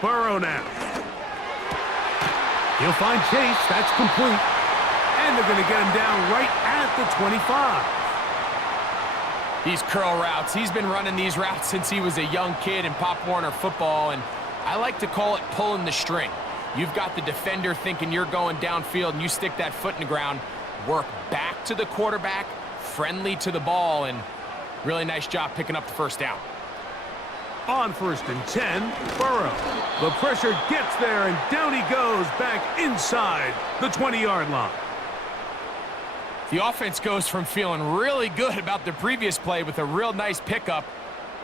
Burrow now. He'll find Chase. That's complete. And they're going to get him down right at the 25. These curl routes, he's been running these routes since he was a young kid in Pop Warner football, and I like to call it pulling the string. You've got the defender thinking you're going downfield, and you stick that foot in the ground, work back to the quarterback, friendly to the ball, and really nice job picking up the 1st down. On 1st and 10, Burrow. The pressure gets there, and down he goes back inside the 20-yard line. The offense goes from feeling really good about the previous play with a real nice pickup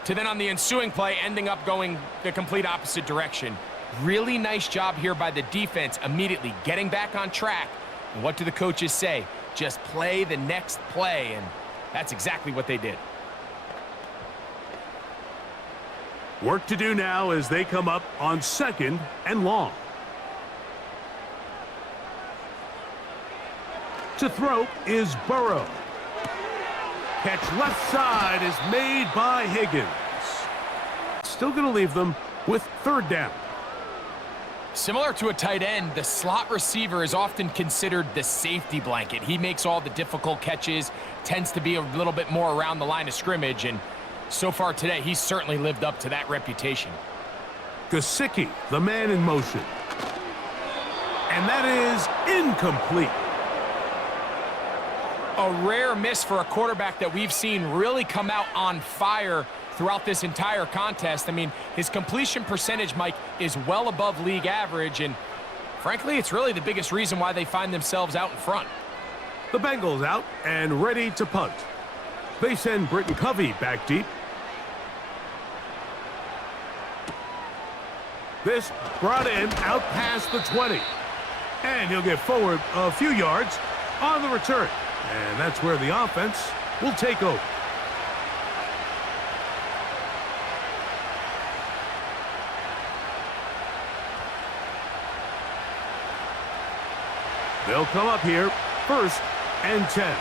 to then on the ensuing play ending up going the complete opposite direction. Really nice job here by the defense immediately getting back on track. And what do the coaches say? Just play the next play, and that's exactly what they did. Work to do now as they come up on 2nd and long. To throw is Burrow. Catch left side is made by Higgins. Still going to leave them with 3rd down. Similar to a tight end, the slot receiver is often considered the safety blanket. He makes all the difficult catches, tends to be a little bit more around the line of scrimmage, and so far today, he's certainly lived up to that reputation. Gesicki, the man in motion. And that is incomplete. A rare miss for a quarterback that we've seen really come out on fire throughout this entire contest. I mean, his completion percentage, Mike, is well above league average, and frankly, it's really the biggest reason why they find themselves out in front. The Bengals out and ready to punt. They send Britton Covey back deep. This brought in out past the 20. And he'll get forward a few yards on the return. And that's where the offense will take over. They'll come up here, 1st and 10.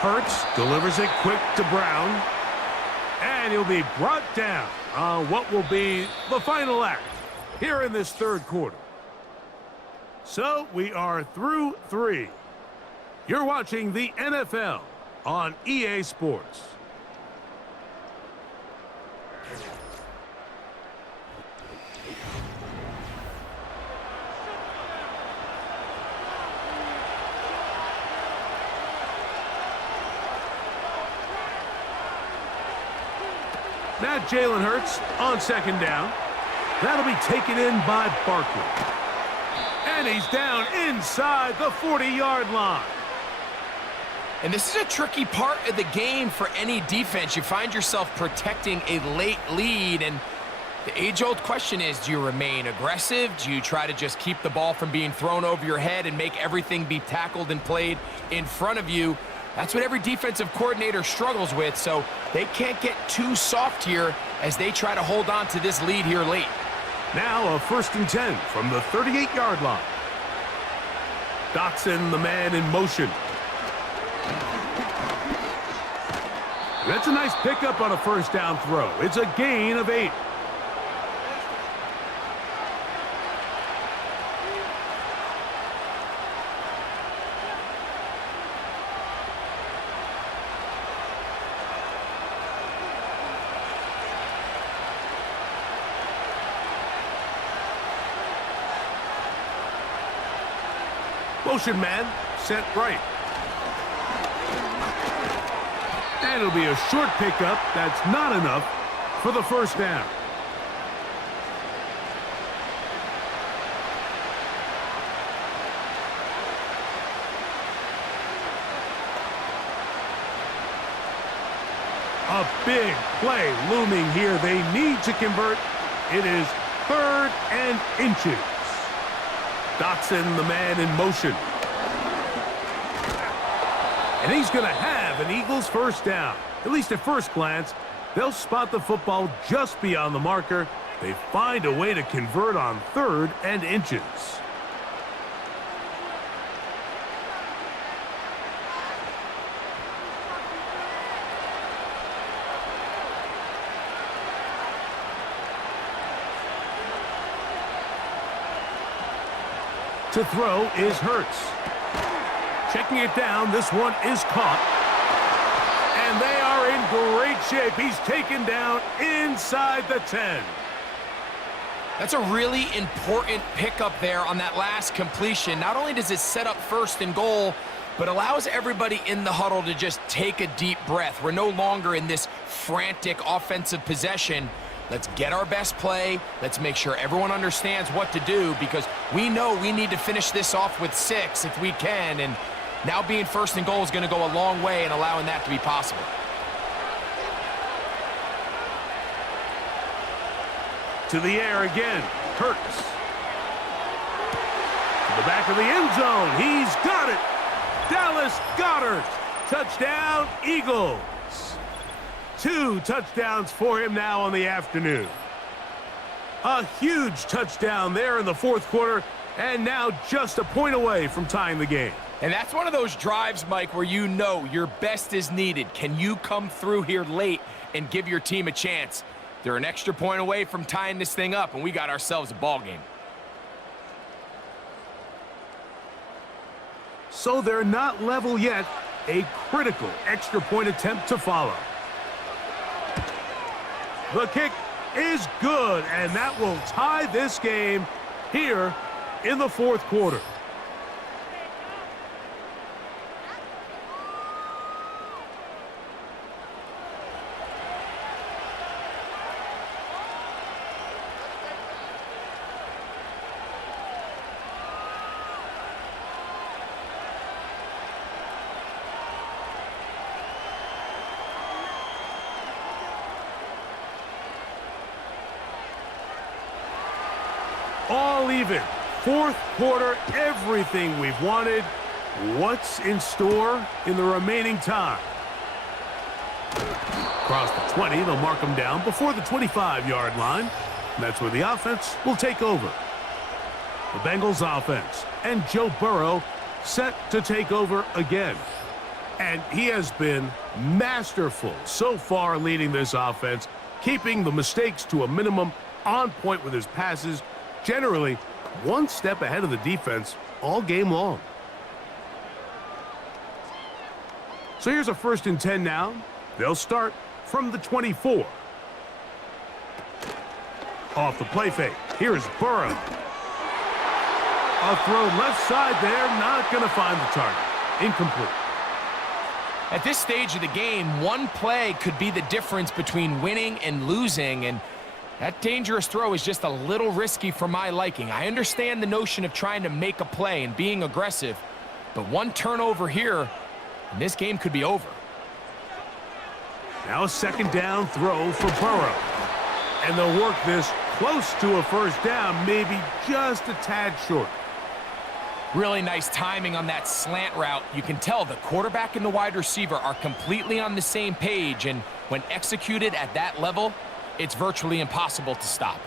Hurts delivers it quick to Brown. And he'll be brought down on what will be the final act here in this 3rd quarter. So we are through 3. You're watching the NFL on EA Sports. Now Jalen Hurts on 2nd down. That'll be taken in by Barkley. And he's down inside the 40-yard line. And this is a tricky part of the game for any defense. You find yourself protecting a late lead, and the age-old question is, do you remain aggressive? Do you try to just keep the ball from being thrown over your head and make everything be tackled and played in front of you? That's what every defensive coordinator struggles with, so they can't get too soft here as they try to hold on to this lead here late. Now a 1st and 10 from the 38-yard line. Dotson, the man in motion. That's a nice pickup on a 1st down throw. It's a gain of 8. Motion man, set right. And it'll be a short pickup. That's not enough for the 1st down. A big play looming here. They need to convert. It is 3rd and inches. Dotson, the man in motion. And he's going to have an Eagles 1st down. At least at first glance, they'll spot the football just beyond the marker. They find a way to convert on 3rd and inches. To throw is Hurts. Checking it down, this one is caught. And they are in great shape. He's taken down inside the 10. That's a really important pickup there on that last completion. Not only does it set up 1st and goal, but allows everybody in the huddle to just take a deep breath. We're no longer in this frantic offensive possession. Let's get our best play. Let's make sure everyone understands what to do, because we know we need to finish this off with 6 if we can. And now being 1st and goal is going to go a long way in allowing that to be possible. To the air again. Hurts. To the back of the end zone. He's got it. Dallas Goedert. Touchdown, Eagles. 2 touchdowns for him now on the afternoon. A huge touchdown there in the 4th quarter, and now just a point away from tying the game. And that's one of those drives, Mike, where you know your best is needed. Can you come through here late and give your team a chance? They're an extra point away from tying this thing up, and we got ourselves a ball game. so they're not level yet. A critical extra point attempt to follow. The kick is good, and that will tie this game here in the fourth quarter. All even. Fourth quarter, everything we've wanted. What's in store in the remaining time? Across the 20, they'll mark them down before the 25-yard line. That's where the offense will take over. The Bengals offense and Joe Burrow set to take over again. And he has been masterful so far leading this offense, keeping the mistakes to a minimum, on point with his passes, generally one step ahead of the defense all game long. So here's a 1st and 10 now. They'll start from the 24. Off the play fake. Here's Burrow. A throw left side there, not going to find the target. Incomplete. At this stage of the game, one play could be the difference between winning and losing, and that dangerous throw is just a little risky for my liking. I understand the notion of trying to make a play and being aggressive, but one turnover here, and this game could be over. Now a 2nd down throw for Burrow. And they'll work this close to a 1st down, maybe just a tad short. Really nice timing on that slant route. You can tell the quarterback and the wide receiver are completely on the same page, and when executed at that level, it's virtually impossible to stop.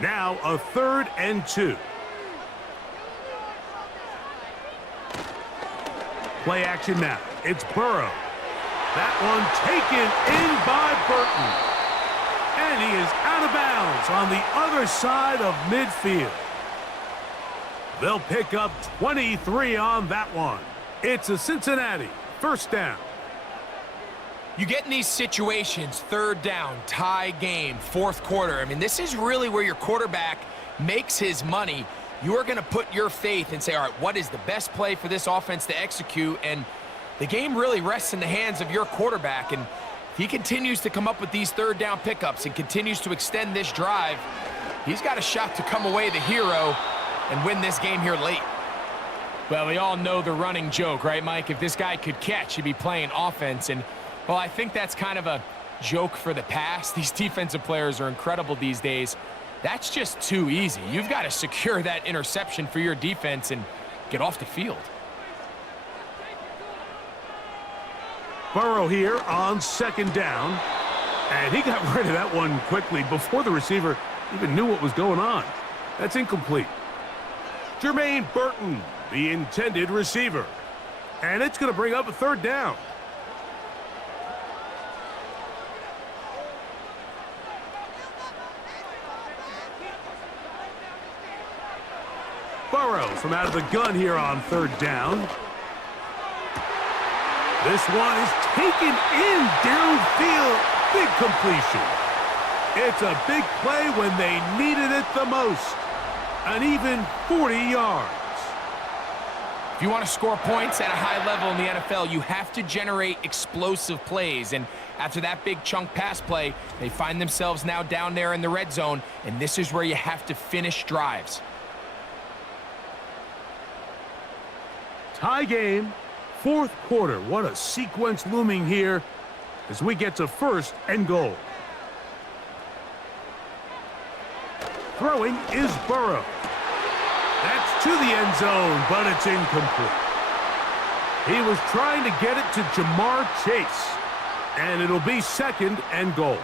Now a 3rd and 2. Play action now. It's Burrow. That one taken in by Burton. And he is out of bounds on the other side of midfield. They'll pick up 23 on that one. It's a Cincinnati 1st down. You get in these situations, 3rd down, tie game, 4th quarter. I mean, this is really where your quarterback makes his money. You are going to put your faith and say, all right, what is the best play for this offense to execute? And the game really rests in the hands of your quarterback. And if he continues to come up with these 3rd down pickups and continues to extend this drive, he's got a shot to come away the hero and win this game here late. Well, we all know the running joke, right, Mike? If this guy could catch, he'd be playing offense. And well, I think that's kind of a joke for the past. These defensive players are incredible these days. That's just too easy. You've got to secure that interception for your defense and get off the field. Burrow here on 2nd down. And he got rid of that one quickly before the receiver even knew what was going on. That's incomplete. Jermaine Burton, the intended receiver. And it's going to bring up a 3rd down. Burrow from out of the gun here on 3rd down. This one is taken in downfield. Big completion. It's a big play when they needed it the most. An even 40 yards. If you want to score points at a high level in the NFL, you have to generate explosive plays. And after that big chunk pass play, they find themselves now down there in the red zone, and this is where you have to finish drives. Tie game, 4th quarter. What a sequence looming here as we get to 1st and goal. Throwing is Burrow. That's to the end zone, but it's incomplete. He was trying to get it to Jamar Chase, and it'll be 2nd and goal.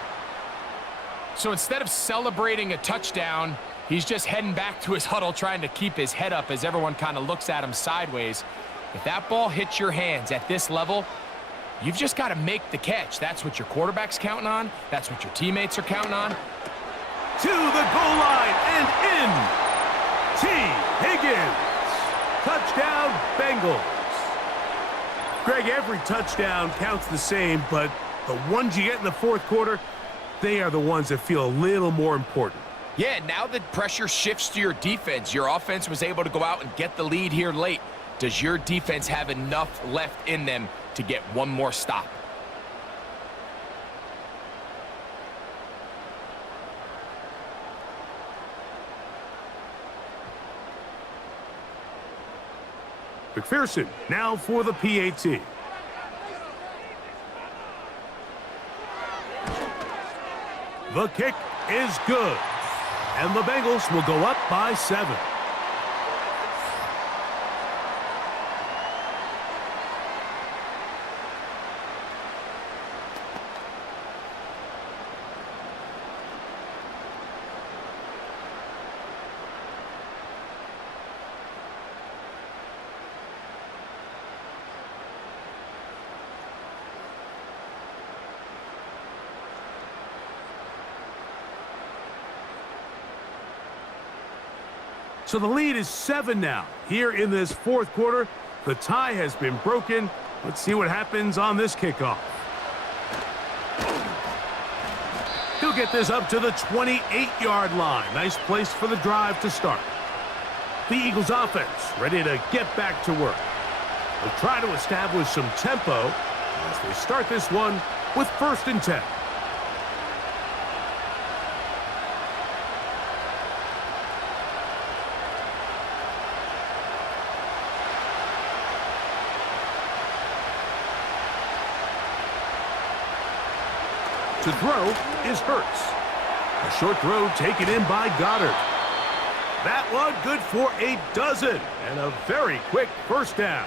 So instead of celebrating a touchdown, he's just heading back to his huddle trying to keep his head up as everyone kind of looks at him sideways. If that ball hits your hands at this level, you've just got to make the catch. That's what your quarterback's counting on. That's what your teammates are counting on. To the goal line and in. T. Higgins. Touchdown, Bengals. Greg, every touchdown counts the same, but the ones you get in the fourth quarter, they are the ones that feel a little more important. Yeah, now the pressure shifts to your defense. Your offense was able to go out and get the lead here late. Does your defense have enough left in them to get one more stop? McPherson now for the PAT. The kick is good, and the Bengals will go up by 7. So the lead is 7 now. Here in this fourth quarter, the tie has been broken. Let's see what happens on this kickoff. He'll get this up to the 28-yard line. Nice place for the drive to start. The Eagles offense ready to get back to work. They'll try to establish some tempo as they start this one with 1st and 10. To throw is Hurts. A short throw taken in by Goddard. That one good for a dozen and a very quick 1st down.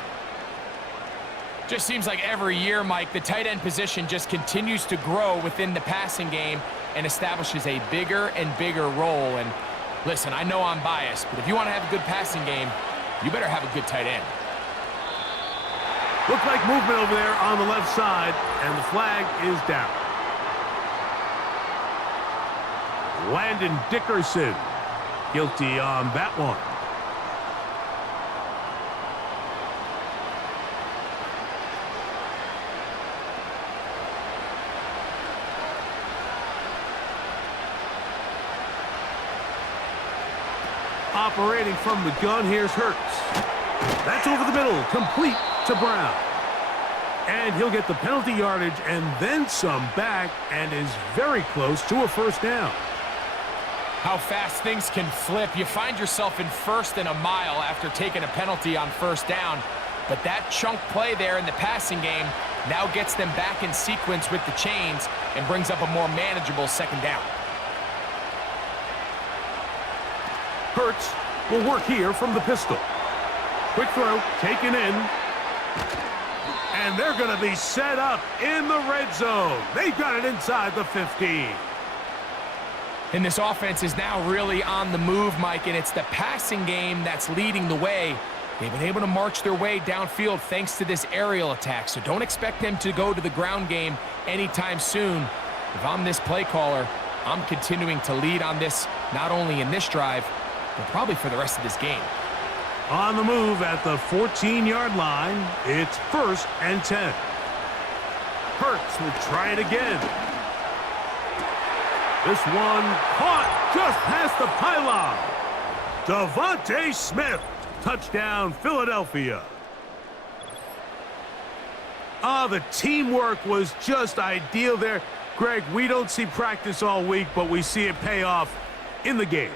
Just seems like every year, Mike, the tight end position just continues to grow within the passing game and establishes a bigger and bigger role. And listen, I know I'm biased, but if you want to have a good passing game, you better have a good tight end. Looks like movement over there on the left side, and the flag is down. Landon Dickerson guilty on that one. Operating from the gun, here's Hurts. That's over the middle, complete to Brown. And he'll get the penalty yardage and then some back and is very close to a 1st down. How fast things can flip. You find yourself in 1st and a mile after taking a penalty on 1st down. But that chunk play there in the passing game now gets them back in sequence with the chains and brings up a more manageable 2nd down. Hurts will work here from the pistol. Quick throw, taken in. And they're going to be set up in the red zone. They've got it inside the 15. And this offense is now really on the move, Mike, and it's the passing game that's leading the way. They've been able to march their way downfield thanks to this aerial attack, so don't expect them to go to the ground game anytime soon. If I'm this play caller, I'm continuing to lead on this, not only in this drive, but probably for the rest of this game. On the move at the 14-yard line, it's 1st and 10. Hurts will try it again. This one caught just past the pylon. Devontae Smith, touchdown Philadelphia. The teamwork was just ideal there. Greg, we don't see practice all week, but we see it pay off in the game.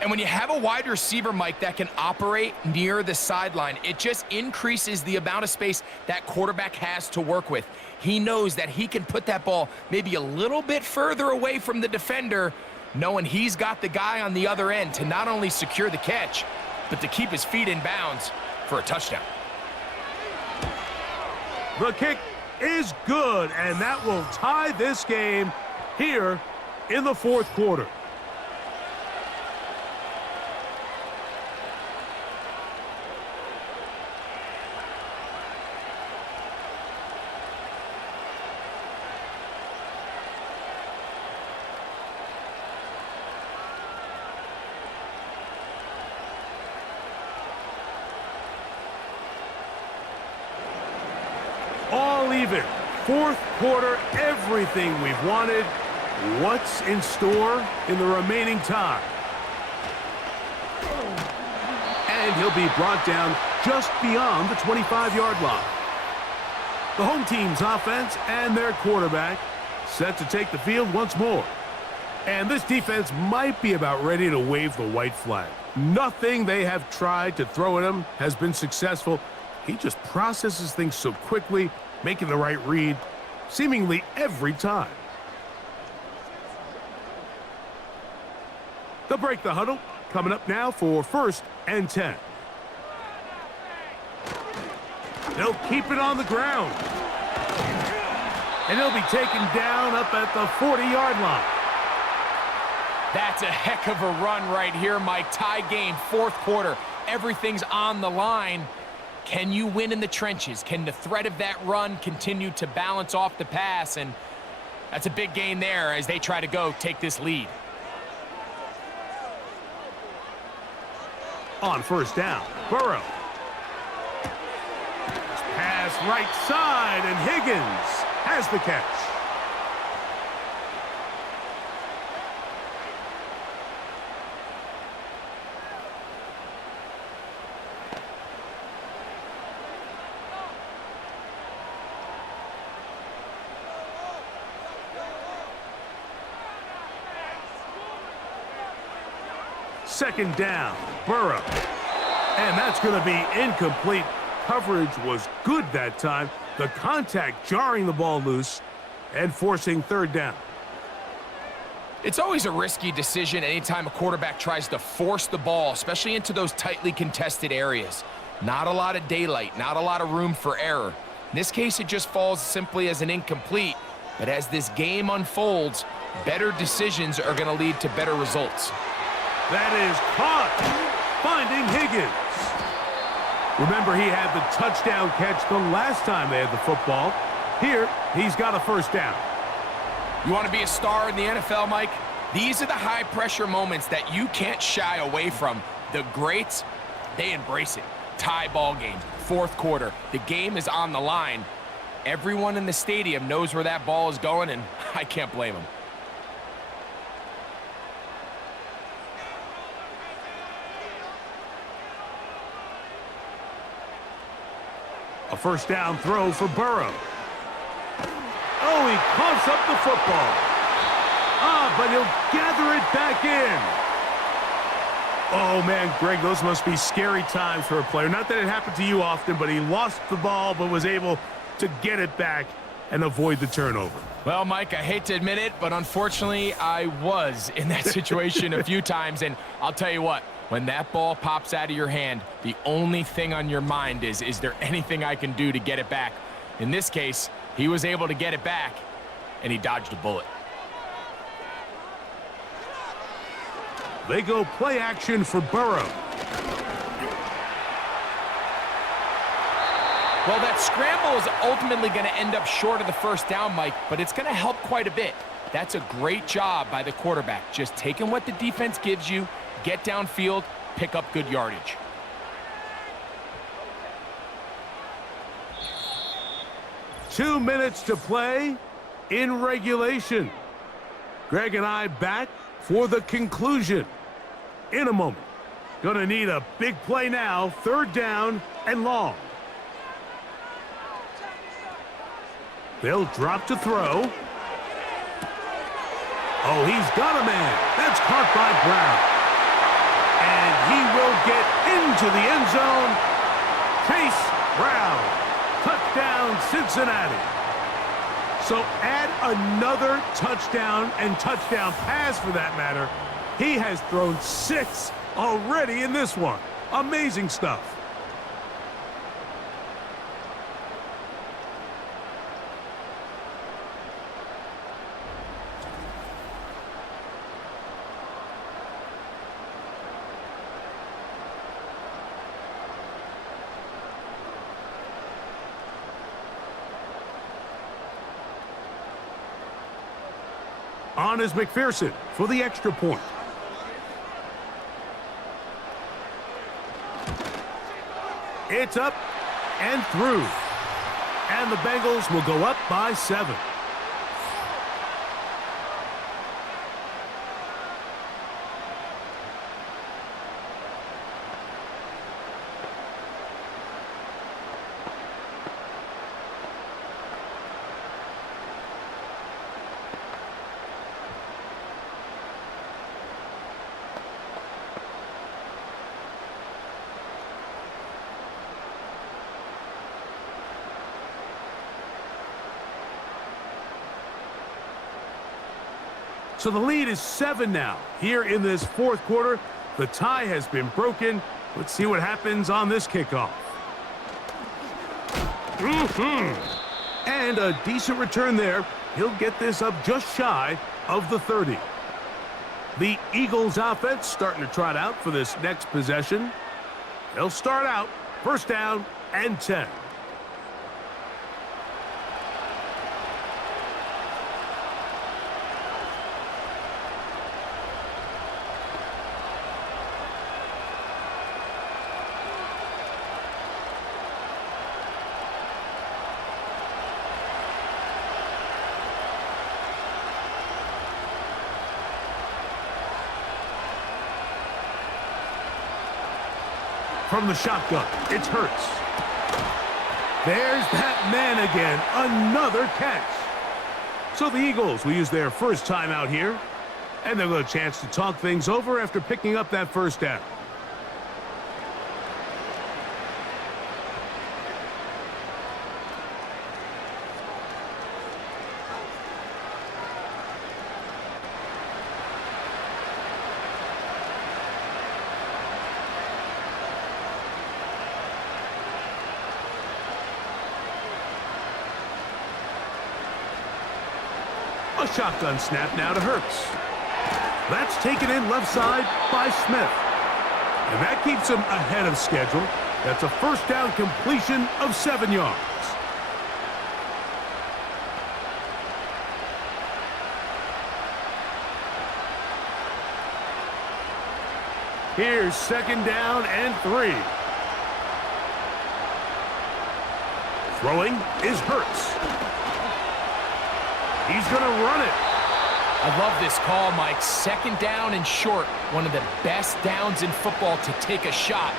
And when you have a wide receiver, Mike, that can operate near the sideline, it just increases the amount of space that quarterback has to work with. He knows that he can put that ball maybe a little bit further away from the defender, knowing he's got the guy on the other end to not only secure the catch, but to keep his feet in bounds for a touchdown. The kick is good, and that will tie this game here in the 4th quarter. all even. Fourth quarter, everything we've wanted. What's in store in the remaining time? And he'll be brought down just beyond the 25-yard line. The home team's offense and their quarterback set to take the field once more. And this defense might be about ready to wave the white flag. Nothing they have tried to throw at him has been successful. He just processes things so quickly, making the right read seemingly every time. They'll break the huddle. Coming up now for 1st and 10. They'll keep it on the ground. And he'll be taken down up at the 40-yard line. That's a heck of a run right here, Mike. Tie game, fourth quarter. Everything's on the line. Can you win in the trenches? Can the threat of that run continue to balance off the pass? And that's a big gain there as they try to go take this lead. On 1st down, Burrow. Pass right side, and Higgins has the catch. Second down, Burrow. And that's going to be incomplete. Coverage was good that time. The contact jarring the ball loose and forcing 3rd down. It's always a risky decision anytime a quarterback tries to force the ball, especially into those tightly contested areas. Not a lot of daylight, not a lot of room for error. In this case, it just falls simply as an incomplete. But as this game unfolds, better decisions are going to lead to better results. That is caught, finding Higgins. Remember, he had the touchdown catch the last time they had the football. Here, he's got a 1st down. You want to be a star in the NFL, Mike? These are the high-pressure moments that you can't shy away from. The greats, they embrace it. Tie ball game, fourth quarter. The game is on the line. Everyone in the stadium knows where that ball is going, and I can't blame them. A 1st down throw for Burrow. Oh, he coughs up the football. But he'll gather it back in. Oh, man, Greg, those must be scary times for a player. Not that it happened to you often, but he lost the ball but was able to get it back and avoid the turnover. Well, Mike, I hate to admit it, but unfortunately, I was in that situation a few times, and I'll tell you what, when that ball pops out of your hand, the only thing on your mind is there anything I can do to get it back? In this case, he was able to get it back, and he dodged a bullet. They go play action for Burrow. Well, that scramble is ultimately going to end up short of the 1st down, Mike, but it's going to help quite a bit. That's a great job by the quarterback, just taking what the defense gives you, get downfield, pick up good yardage. Two minutes to play in regulation. Greg and I back for the conclusion in a moment. Gonna need a big play now, 3rd down and long. They'll drop to throw. Oh, he's got a man. That's caught by Brown. And he will get into the end zone. Chase Brown. Touchdown, Cincinnati. So add another touchdown and touchdown pass for that matter. He has thrown 6 already in this one. Amazing stuff. On is McPherson for the extra point. It's up and through. And the Bengals will go up by 7. So the lead is 7 now. Here in this fourth quarter, the tie has been broken. Let's see what happens on this kickoff. And a decent return there. He'll get this up just shy of the 30. The Eagles offense starting to trot out for this next possession. They'll start out first down and 10. From the shotgun, it's Hurts. There's that man again, another catch. So the Eagles will use their first timeout here, and they'll get a chance to talk things over after picking up that first down. A shotgun snap now to Hurts. That's taken in left side by Smith. And that keeps him ahead of schedule. That's a first down completion of 7 yards. Here's second down and 3. Throwing is Hurts. He's going to run it. I love this call, Mike. Second down and short. One of the best downs in football to take a shot.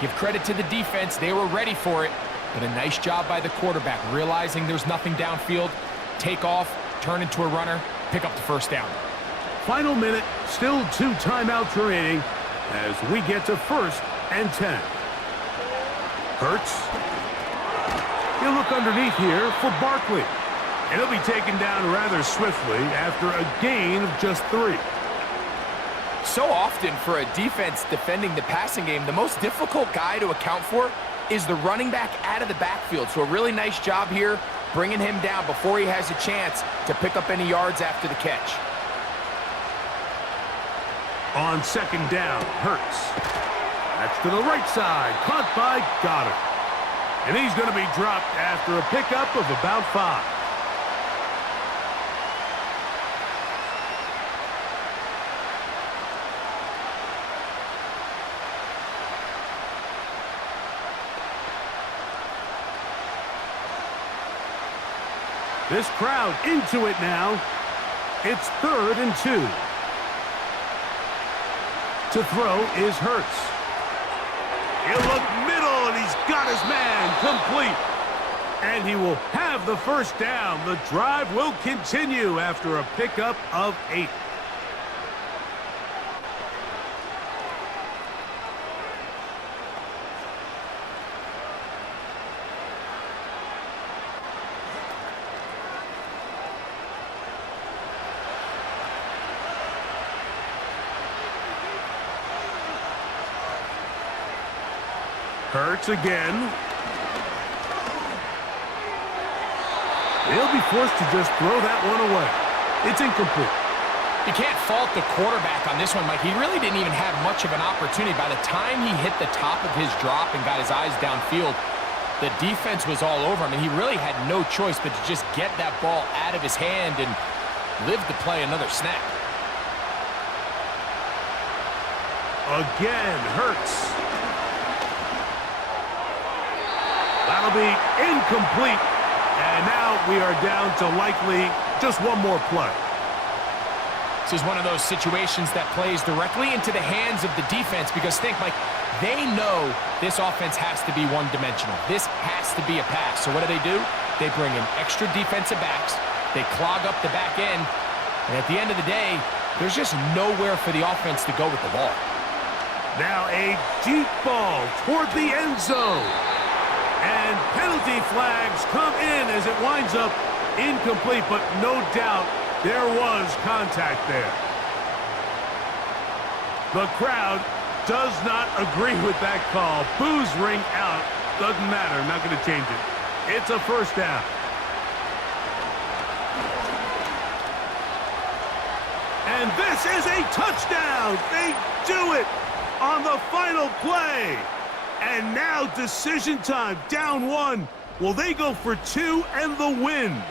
Give credit to the defense. They were ready for it. But a nice job by the quarterback, realizing there's nothing downfield. Take off, turn into a runner, pick up the first down. Final minute, still 2 timeouts remaining as we get to first and 10. Hurts. He'll look underneath here for Barkley. And he'll be taken down rather swiftly after a gain of just 3. So often for a defense defending the passing game, the most difficult guy to account for is the running back out of the backfield. So a really nice job here, bringing him down before he has a chance to pick up any yards after the catch. On second down, Hurts. That's to the right side, caught by Goddard. And he's going to be dropped after a pickup of about 5. This crowd into it now. It's 3rd and 2. To throw is Hurts. He'll look middle, and he's got his man complete. And he will have the first down. The drive will continue after a pickup of 8. Hurts again. He'll be forced to just throw that one away. It's incomplete. You can't fault the quarterback on this one, Mike. He really didn't even have much of an opportunity. By the time he hit the top of his drop and got his eyes downfield, the defense was all over him, and he really had no choice but to just get that ball out of his hand and live to play another snap. Again, Hurts. That'll be incomplete. And now we are down to likely just one more play. This is one of those situations that plays directly into the hands of the defense because think, Mike, they know this offense has to be one-dimensional. This has to be a pass. So what do? They bring in extra defensive backs. They clog up the back end. And at the end of the day, there's just nowhere for the offense to go with the ball. Now a deep ball toward the end zone. And penalty flags come in as it winds up incomplete, but no doubt there was contact there. The crowd does not agree with that call. Boos ring out. Doesn't matter. Not going to change it. It's a first down. And this is a touchdown. They do it on the final play. And now decision time. Down one. Will they go for two and the win?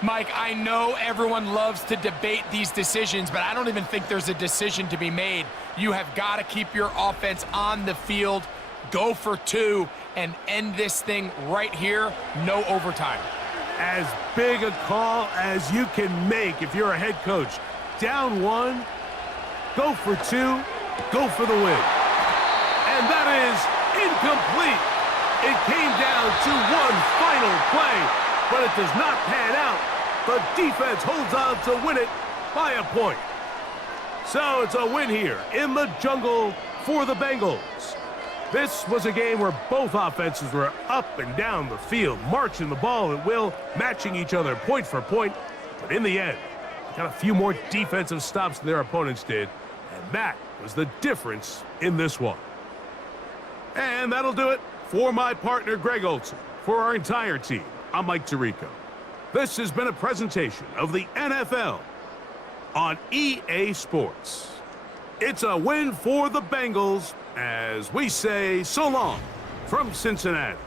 Mike, I know everyone loves to debate these decisions, but I don't even think there's a decision to be made. You have got to keep your offense on the field, go for two, and end this thing right here, no overtime. As big a call as you can make if you're a head coach. Down one, go for two, go for the win. And that is incomplete. It came down to one final play, but it does not pan out. The defense holds on to win it by a point. So it's a win here in the jungle for the Bengals. This was a game where both offenses were up and down the field, marching the ball at will, matching each other point for point. But in the end, they got a few more defensive stops than their opponents did, and that was the difference in this one. And that'll do it for my partner, Greg Olson. For our entire team, I'm Mike Tirico. This has been a presentation of the NFL on EA Sports. It's a win for the Bengals as we say so long from Cincinnati.